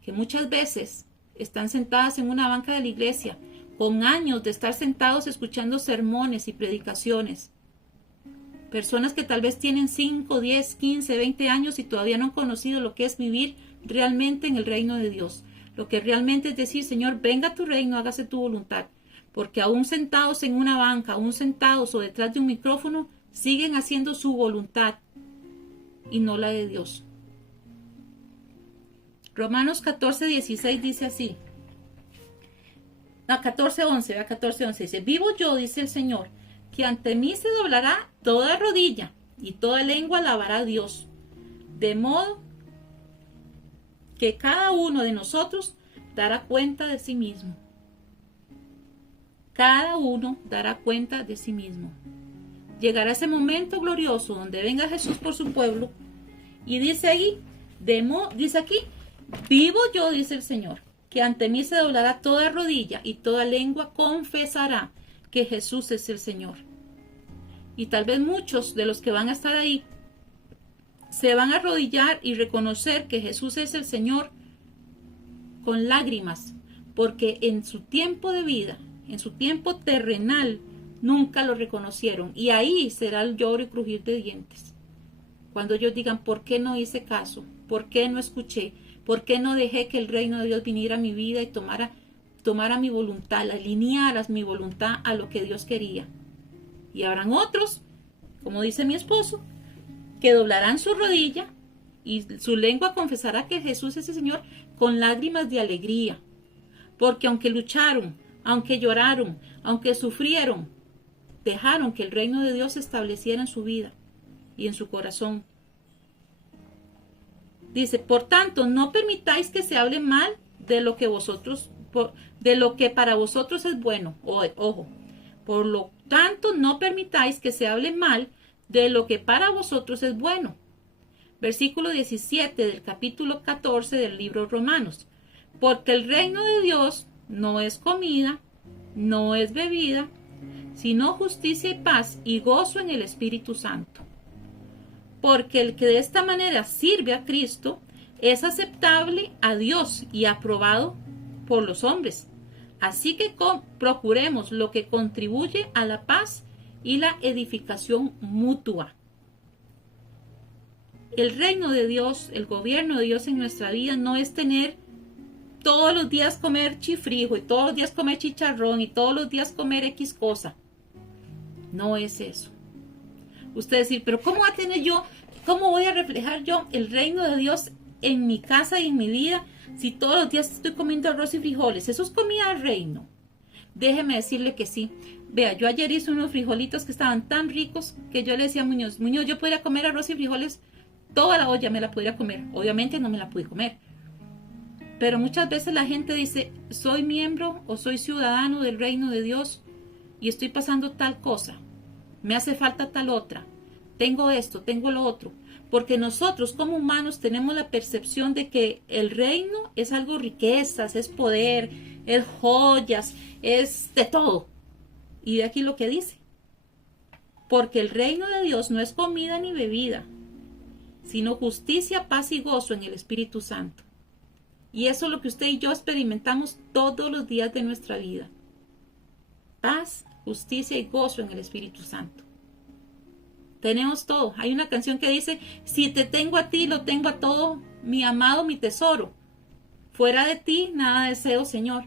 que muchas veces están sentadas en una banca de la iglesia, con años de estar sentados escuchando sermones y predicaciones. Personas que tal vez tienen 5, 10, 15, 20 años y todavía no han conocido lo que es vivir realmente en el reino de Dios. Lo que realmente es decir, Señor, venga a tu reino, hágase tu voluntad. Porque aún sentados en una banca, aún sentados o detrás de un micrófono, siguen haciendo su voluntad y no la de Dios. Romanos 14:16 dice así. 14:11 dice, vivo yo, dice el Señor, que ante mí se doblará toda rodilla y toda lengua alabará a Dios. De modo que cada uno de nosotros dará cuenta de sí mismo. Cada uno dará cuenta de sí mismo. Llegará ese momento glorioso donde venga Jesús por su pueblo y dice ahí, dice aquí, vivo yo, dice el Señor, que ante mí se doblará toda rodilla y toda lengua confesará que Jesús es el Señor. Y tal vez muchos de los que van a estar ahí se van a arrodillar y reconocer que Jesús es el Señor con lágrimas, porque en su tiempo de vida, en su tiempo terrenal, nunca lo reconocieron. Y ahí será el lloro y crujir de dientes. Cuando ellos digan, ¿por qué no hice caso? ¿Por qué no escuché? ¿Por qué no dejé que el reino de Dios viniera a mi vida y tomara mi voluntad, alineara mi voluntad a lo que Dios quería? Y habrán otros, como dice mi esposo, que doblarán su rodilla y su lengua confesará que Jesús es el Señor con lágrimas de alegría. Porque aunque lucharon, aunque lloraron, aunque sufrieron, dejaron que el reino de Dios se estableciera en su vida y en su corazón. Dice, por tanto, no permitáis que se hable mal de lo que para vosotros es bueno. Ojo, por lo tanto, no permitáis que se hable mal de lo que para vosotros es bueno. Versículo 17 del capítulo 14 del libro Romanos. Porque el reino de Dios no es comida, no es bebida, sino justicia y paz y gozo en el Espíritu Santo. Porque el que de esta manera sirve a Cristo es aceptable a Dios y aprobado por los hombres. Así que procuremos lo que contribuye a la paz y la edificación mutua. El reino de Dios, el gobierno de Dios en nuestra vida no es tener todos los días comer chifrijo y todos los días comer chicharrón y todos los días comer X cosa. No es eso. Usted decir, pero ¿cómo voy a reflejar yo el reino de Dios en mi casa y en mi vida si todos los días estoy comiendo arroz y frijoles? Eso es comida del reino. Déjeme decirle que sí. Vea, yo ayer hice unos frijolitos que estaban tan ricos que yo le decía a Muñoz, yo podría comer arroz y frijoles, toda la olla me la podría comer. Obviamente no me la pude comer. Pero muchas veces la gente dice, soy miembro o soy ciudadano del reino de Dios y estoy pasando tal cosa, me hace falta tal otra, tengo esto, tengo lo otro, porque nosotros como humanos tenemos la percepción de que el reino es algo riquezas, es poder, es joyas, es de todo. Y de aquí lo que dice, porque el reino de Dios no es comida ni bebida, sino justicia, paz y gozo en el Espíritu Santo. Y eso es lo que usted y yo experimentamos todos los días de nuestra vida. Paz, justicia y gozo en el Espíritu Santo. Tenemos todo. Hay una canción que dice, si te tengo a ti, lo tengo a todo, mi amado, mi tesoro. Fuera de ti, nada deseo, Señor.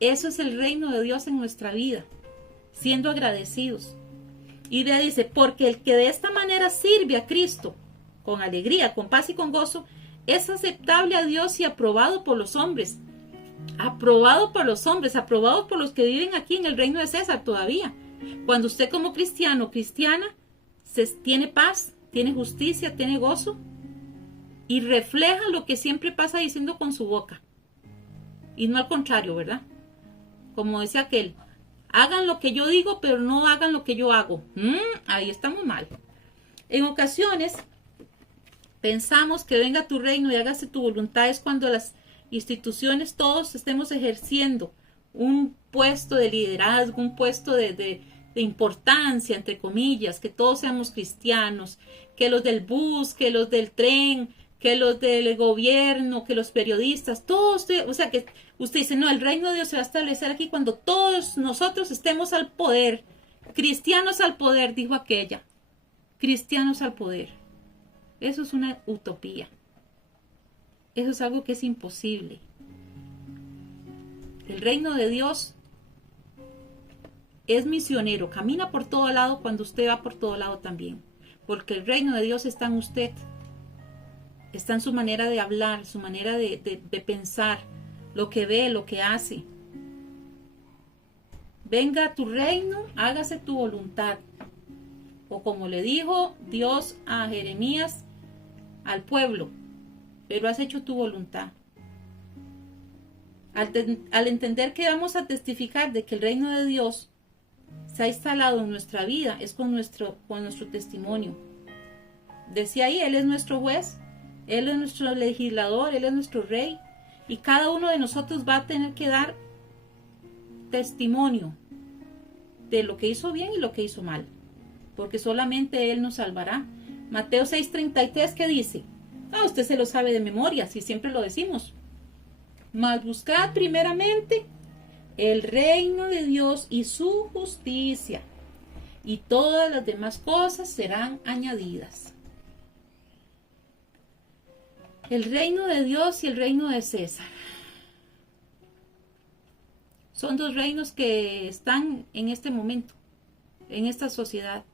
Eso es el reino de Dios en nuestra vida, siendo agradecidos. Y le dice, porque el que de esta manera sirve a Cristo, con alegría, con paz y con gozo, es aceptable a Dios y aprobado por los hombres. Aprobado por los hombres, aprobado por los que viven aquí en el reino de César todavía. Cuando usted como cristiano o cristiana tiene paz, tiene justicia, tiene gozo y refleja lo que siempre pasa diciendo con su boca. Y no al contrario, ¿verdad? Como decía aquel, hagan lo que yo digo, pero no hagan lo que yo hago. Ahí estamos mal. En ocasiones pensamos que venga tu reino y hágase tu voluntad es cuando las instituciones todos estemos ejerciendo un puesto de liderazgo, un puesto de importancia, entre comillas, que todos seamos cristianos, que los del bus, que los del tren, que los del gobierno, que los periodistas, todos, o sea que usted dice, no, el reino de Dios se va a establecer aquí cuando todos nosotros estemos al poder, cristianos al poder, dijo aquella, cristianos al poder. Eso es una utopía. Eso es algo que es imposible. El reino de Dios es misionero, camina por todo lado cuando usted va por todo lado también, porque el reino de Dios está en usted, está en su manera de hablar, su manera de pensar, lo que ve, lo que hace. Venga a tu reino, hágase tu voluntad. O como le dijo Dios a Jeremías, al pueblo, pero has hecho tu voluntad. Al entender que vamos a testificar de que el reino de Dios se ha instalado en nuestra vida, es con nuestro testimonio. Decía ahí, Él es nuestro juez, Él es nuestro legislador, Él es nuestro rey, y cada uno de nosotros va a tener que dar testimonio de lo que hizo bien y lo que hizo mal, porque solamente Él nos salvará. Mateo 6:33, ¿qué dice? Usted se lo sabe de memoria, si siempre lo decimos. Mas buscad primeramente el reino de Dios y su justicia, y todas las demás cosas serán añadidas. El reino de Dios y el reino de César son dos reinos que están en este momento, en esta sociedad.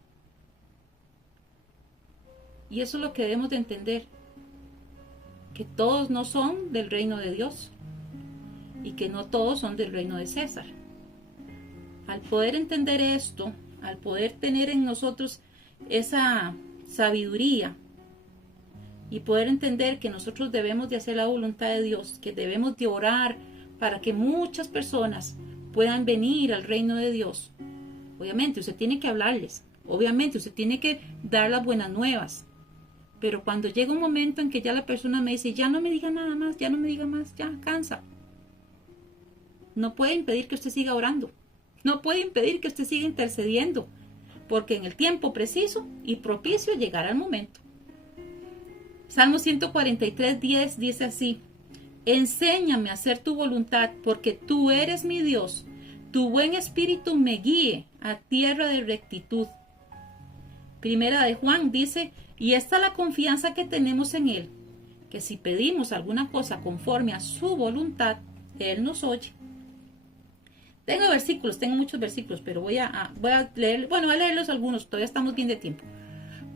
Y eso es lo que debemos de entender, que todos no son del reino de Dios y que no todos son del reino de César. Al poder entender esto, al poder tener en nosotros esa sabiduría y poder entender que nosotros debemos de hacer la voluntad de Dios, que debemos de orar para que muchas personas puedan venir al reino de Dios. Obviamente usted tiene que hablarles, obviamente usted tiene que dar las buenas nuevas, pero cuando llega un momento en que ya la persona me dice, ya no me diga nada más, ya no me diga más, ya cansa, no puede impedir que usted siga orando, no puede impedir que usted siga intercediendo, porque en el tiempo preciso y propicio llegará el momento. Salmo 143:10 dice así: enséñame a hacer tu voluntad, porque tú eres mi Dios. Tu buen espíritu me guíe a tierra de rectitud. Primera de Juan dice: y esta es la confianza que tenemos en Él, que si pedimos alguna cosa conforme a su voluntad, Él nos oye. Tengo muchos versículos, pero voy a leer, voy a leerlos algunos, todavía estamos bien de tiempo.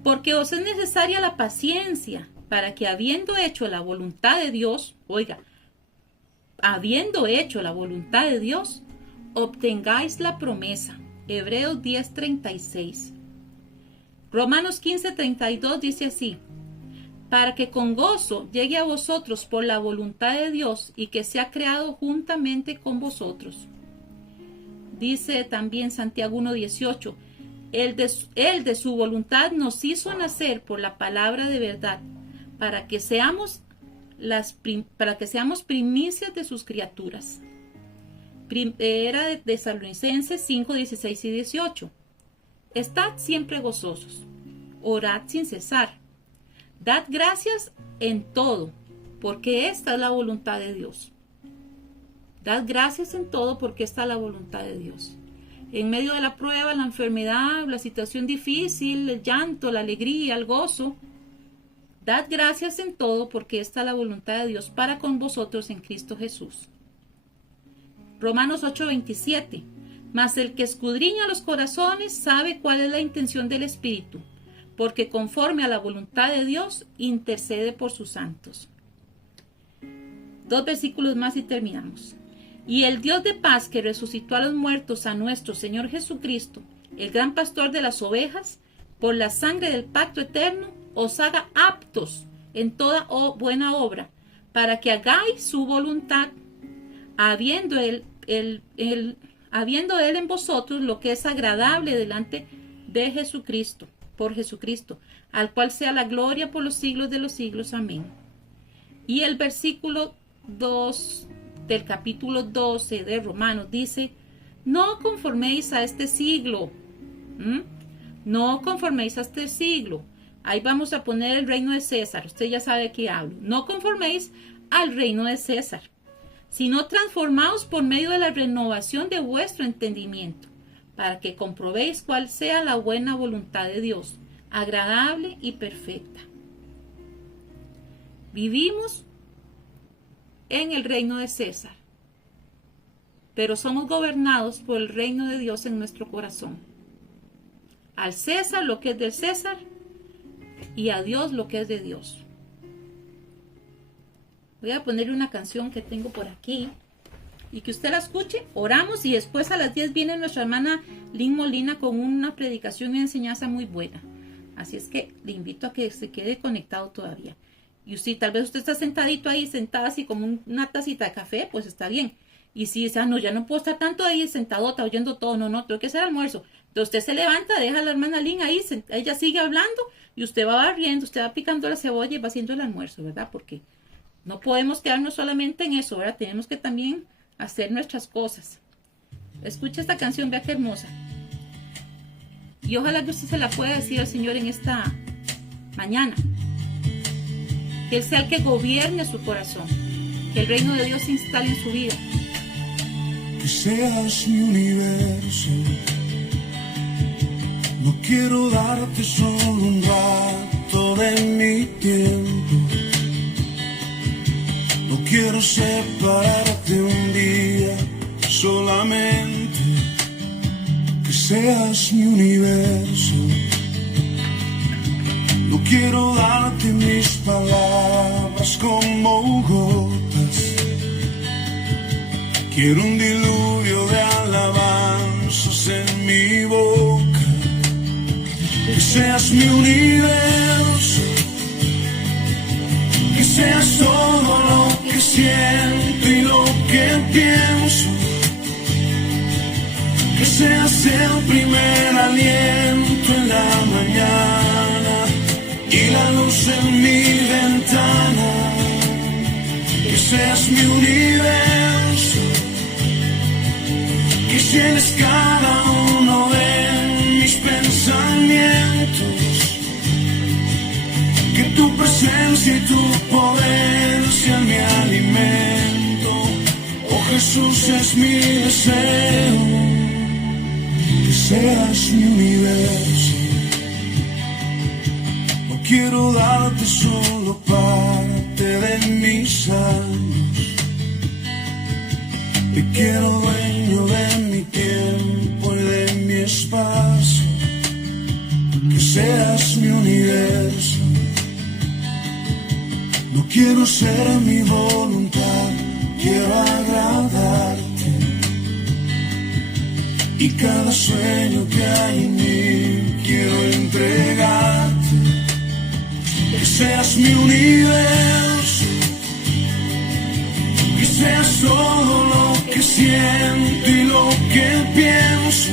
Porque os es necesaria la paciencia, para que habiendo hecho la voluntad de Dios, habiendo hecho la voluntad de Dios, obtengáis la promesa. Hebreos 10:36. Romanos 15:32 dice así: para que con gozo llegue a vosotros por la voluntad de Dios y que sea creado juntamente con vosotros. Dice también Santiago 1:18, Él de su voluntad nos hizo nacer por la palabra de verdad, para que seamos primicias de sus criaturas. Era de Tesalonicenses 5:16 y 18. Estad siempre gozosos, orad sin cesar, dad gracias en todo, porque esta es la voluntad de Dios. Dad gracias en todo, porque esta es la voluntad de Dios. En medio de la prueba, la enfermedad, la situación difícil, el llanto, la alegría, el gozo, dad gracias en todo, porque esta es la voluntad de Dios para con vosotros en Cristo Jesús. Romanos 8:27. Mas el que escudriña los corazones sabe cuál es la intención del Espíritu, porque conforme a la voluntad de Dios intercede por sus santos. 2 versículos más y terminamos. Y el Dios de paz, que resucitó a los muertos a nuestro Señor Jesucristo, el gran pastor de las ovejas, por la sangre del pacto eterno, os haga aptos en toda buena obra, para que hagáis su voluntad, habiendo él en vosotros lo que es agradable delante de Jesucristo, por Jesucristo, al cual sea la gloria por los siglos de los siglos. Amén. Y el versículo 2 del capítulo 12 de Romanos dice, no conforméis a este siglo. No conforméis a este siglo. Ahí vamos a poner el reino de César. Usted ya sabe de qué hablo. No conforméis al reino de César, sino transformaos por medio de la renovación de vuestro entendimiento, para que comprobéis cuál sea la buena voluntad de Dios, agradable y perfecta. Vivimos en el reino de César, pero somos gobernados por el reino de Dios en nuestro corazón. Al César lo que es del César y a Dios lo que es de Dios. Voy a ponerle una canción que tengo por aquí y que usted la escuche. Oramos y después a las 10 viene nuestra hermana Lynn Molina con una predicación y enseñanza muy buena. Así es que le invito a que se quede conectado todavía. Y si tal vez usted está sentadito ahí, sentada así como una tacita de café, pues está bien. Y si dice, no, ya no puedo estar tanto ahí sentadota oyendo todo, no, tengo que hacer almuerzo. Entonces usted se levanta, deja a la hermana Lynn ahí, ella sigue hablando y usted va barriendo, usted va picando la cebolla y va haciendo el almuerzo, ¿verdad? Porque no podemos quedarnos solamente en eso, ¿verdad? Tenemos que también hacer nuestras cosas. Escucha esta canción, vea qué hermosa. Y ojalá que usted se la pueda decir al Señor en esta mañana. Que Él sea el que gobierne su corazón. Que el reino de Dios se instale en su vida. Que seas mi universo. No quiero darte solo un rato de mi tiempo. No quiero separarte un día solamente. Que seas mi universo. No quiero darte mis palabras como gotas. Quiero un diluvio de alabanzas en mi boca. Que seas mi universo. Que seas todo lo que siento y lo que pienso. Que seas el primer aliento en la mañana y la luz en mi ventana. Que seas mi universo. Que llenes cada uno de mis pensamientos. Que tu presencia y tu poder sean mi alimento. Oh Jesús, es mi deseo. Que seas mi universo. No quiero darte solo parte de mis años. Te quiero dueño de mi tiempo y de mi espacio. Que seas mi universo. No quiero ser a mi voluntad, quiero agradarte. Y cada sueño que hay en mí quiero entregarte. Que seas mi universo. Que seas todo lo que siento y lo que pienso,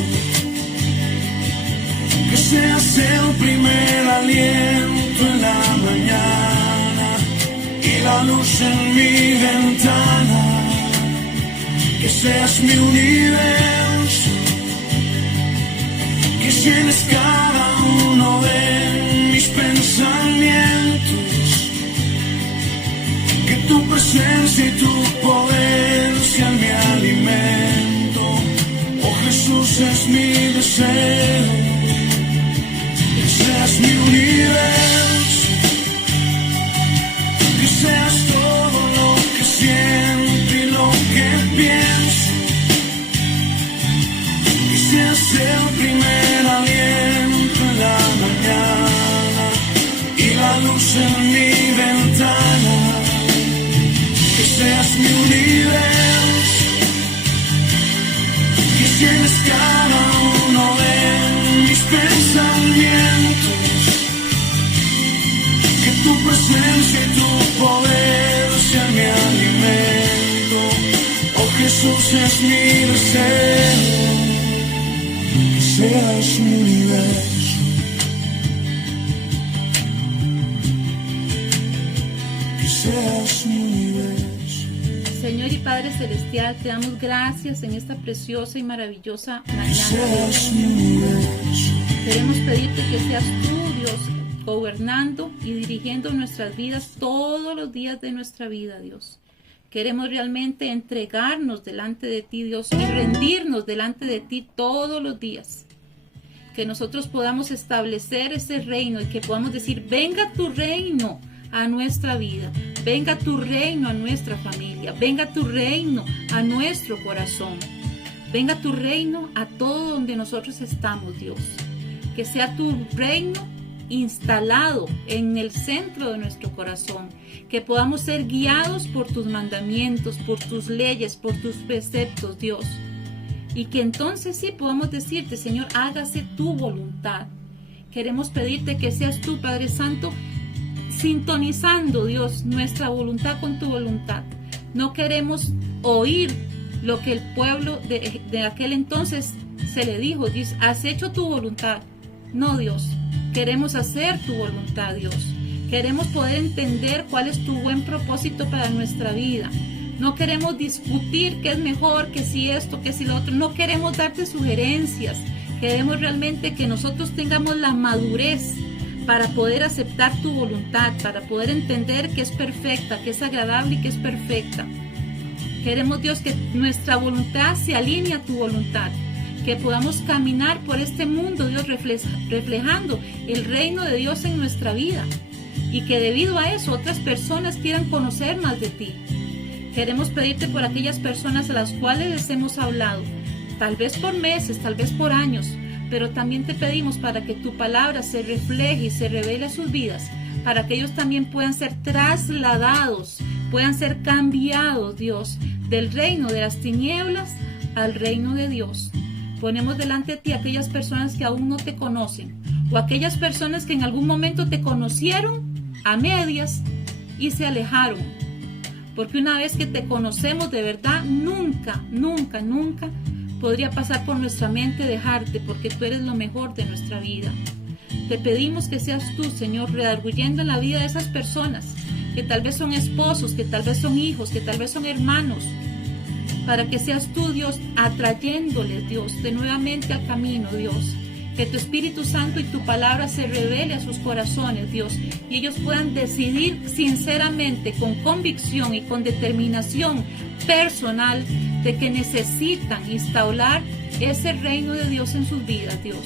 que seas el primer aliento en la mañana y la luz en mi ventana, que seas mi universo, que llenes cada uno de mis pensamientos, que tu presencia y tu poder sean mi alimento. Oh Jesús, es mi deseo, que seas mi universo, que seas todo lo que siento y lo que pienso, que seas el primer aliento en la mañana y la luz en mi ventana, que seas mi universo, que llenes cada uno de mis pensamientos, que tu presencia y tu poder sean mi alimento. Oh Jesús, es mi deseo, que seas mi universo, que seas mi universo. Señor y Padre Celestial, te damos gracias en esta preciosa y maravillosa Que mañana. seas mi universo, Queremos pedirte que seas tú, Dios, gobernando y dirigiendo nuestras vidas todos los días de nuestra vida, Dios. Queremos realmente entregarnos delante de ti, Dios, y rendirnos delante de ti todos los días. Que nosotros podamos establecer ese reino y que podamos decir, venga tu reino a nuestra vida, venga tu reino a nuestra familia, venga tu reino a nuestro corazón, venga tu reino a todo donde nosotros estamos, Dios. Que sea tu reino instalado en el centro de nuestro corazón, que podamos ser guiados por tus mandamientos, por tus leyes, por tus preceptos, Dios. Y que entonces sí podamos decirte, Señor, hágase tu voluntad. Queremos pedirte que seas tú, Padre Santo, sintonizando, Dios, nuestra voluntad con tu voluntad. No queremos oír lo que el pueblo de aquel entonces se le dijo, dice, has hecho tu voluntad. No, Dios, queremos hacer tu voluntad, Dios. Queremos poder entender cuál es tu buen propósito para nuestra vida. No queremos discutir qué es mejor, que si esto, que si lo otro. No queremos darte sugerencias. Queremos realmente que nosotros tengamos la madurez para poder aceptar tu voluntad, para poder entender que es perfecta, que es agradable y que es perfecta. Queremos, Dios, que nuestra voluntad se alinee a tu voluntad, que podamos caminar por este mundo, Dios, reflejando el reino de Dios en nuestra vida, y que debido a eso otras personas quieran conocer más de ti. Queremos pedirte por aquellas personas a las cuales les hemos hablado, tal vez por meses, tal vez por años, pero también te pedimos para que tu palabra se refleje y se revele a sus vidas, para que ellos también puedan ser trasladados, puedan ser cambiados, Dios, del reino de las tinieblas al reino de Dios. Ponemos delante de ti aquellas personas que aún no te conocen, o aquellas personas que en algún momento te conocieron a medias y se alejaron. Porque una vez que te conocemos de verdad, nunca, nunca, nunca podría pasar por nuestra mente dejarte, porque tú eres lo mejor de nuestra vida. Te pedimos que seas tú, Señor, redarguyendo en la vida de esas personas, que tal vez son esposos, que tal vez son hijos, que tal vez son hermanos, para que seas tú, Dios, atrayéndoles, Dios, de nuevamente al camino, Dios. Que tu Espíritu Santo y tu palabra se revele a sus corazones, Dios, y ellos puedan decidir sinceramente, con convicción y con determinación personal, de que necesitan instaurar ese reino de Dios en sus vidas, Dios.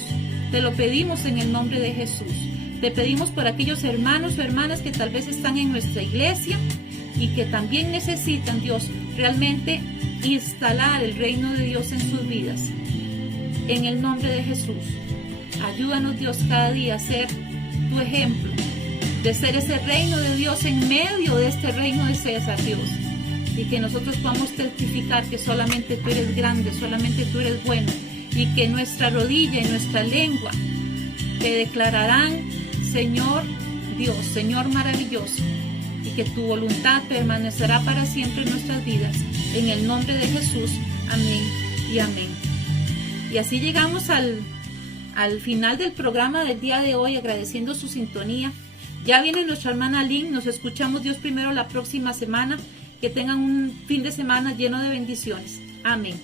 Te lo pedimos en el nombre de Jesús. Te pedimos por aquellos hermanos o hermanas que tal vez están en nuestra iglesia y que también necesitan, Dios, realmente instalar el reino de Dios en sus vidas. En el nombre de Jesús, ayúdanos, Dios, cada día a ser tu ejemplo, de ser ese reino de Dios en medio de este reino de César, Dios. Y que nosotros podamos testificar que solamente tú eres grande, solamente tú eres bueno, y que nuestra rodilla y nuestra lengua te declararán, Señor Dios, Señor maravilloso, y que tu voluntad permanecerá para siempre en nuestras vidas. En el nombre de Jesús, amén y amén. Y así llegamos al final del programa del día de hoy, agradeciendo su sintonía. Ya viene nuestra hermana Lynn, nos escuchamos Dios primero la próxima semana. Que tengan un fin de semana lleno de bendiciones. Amén.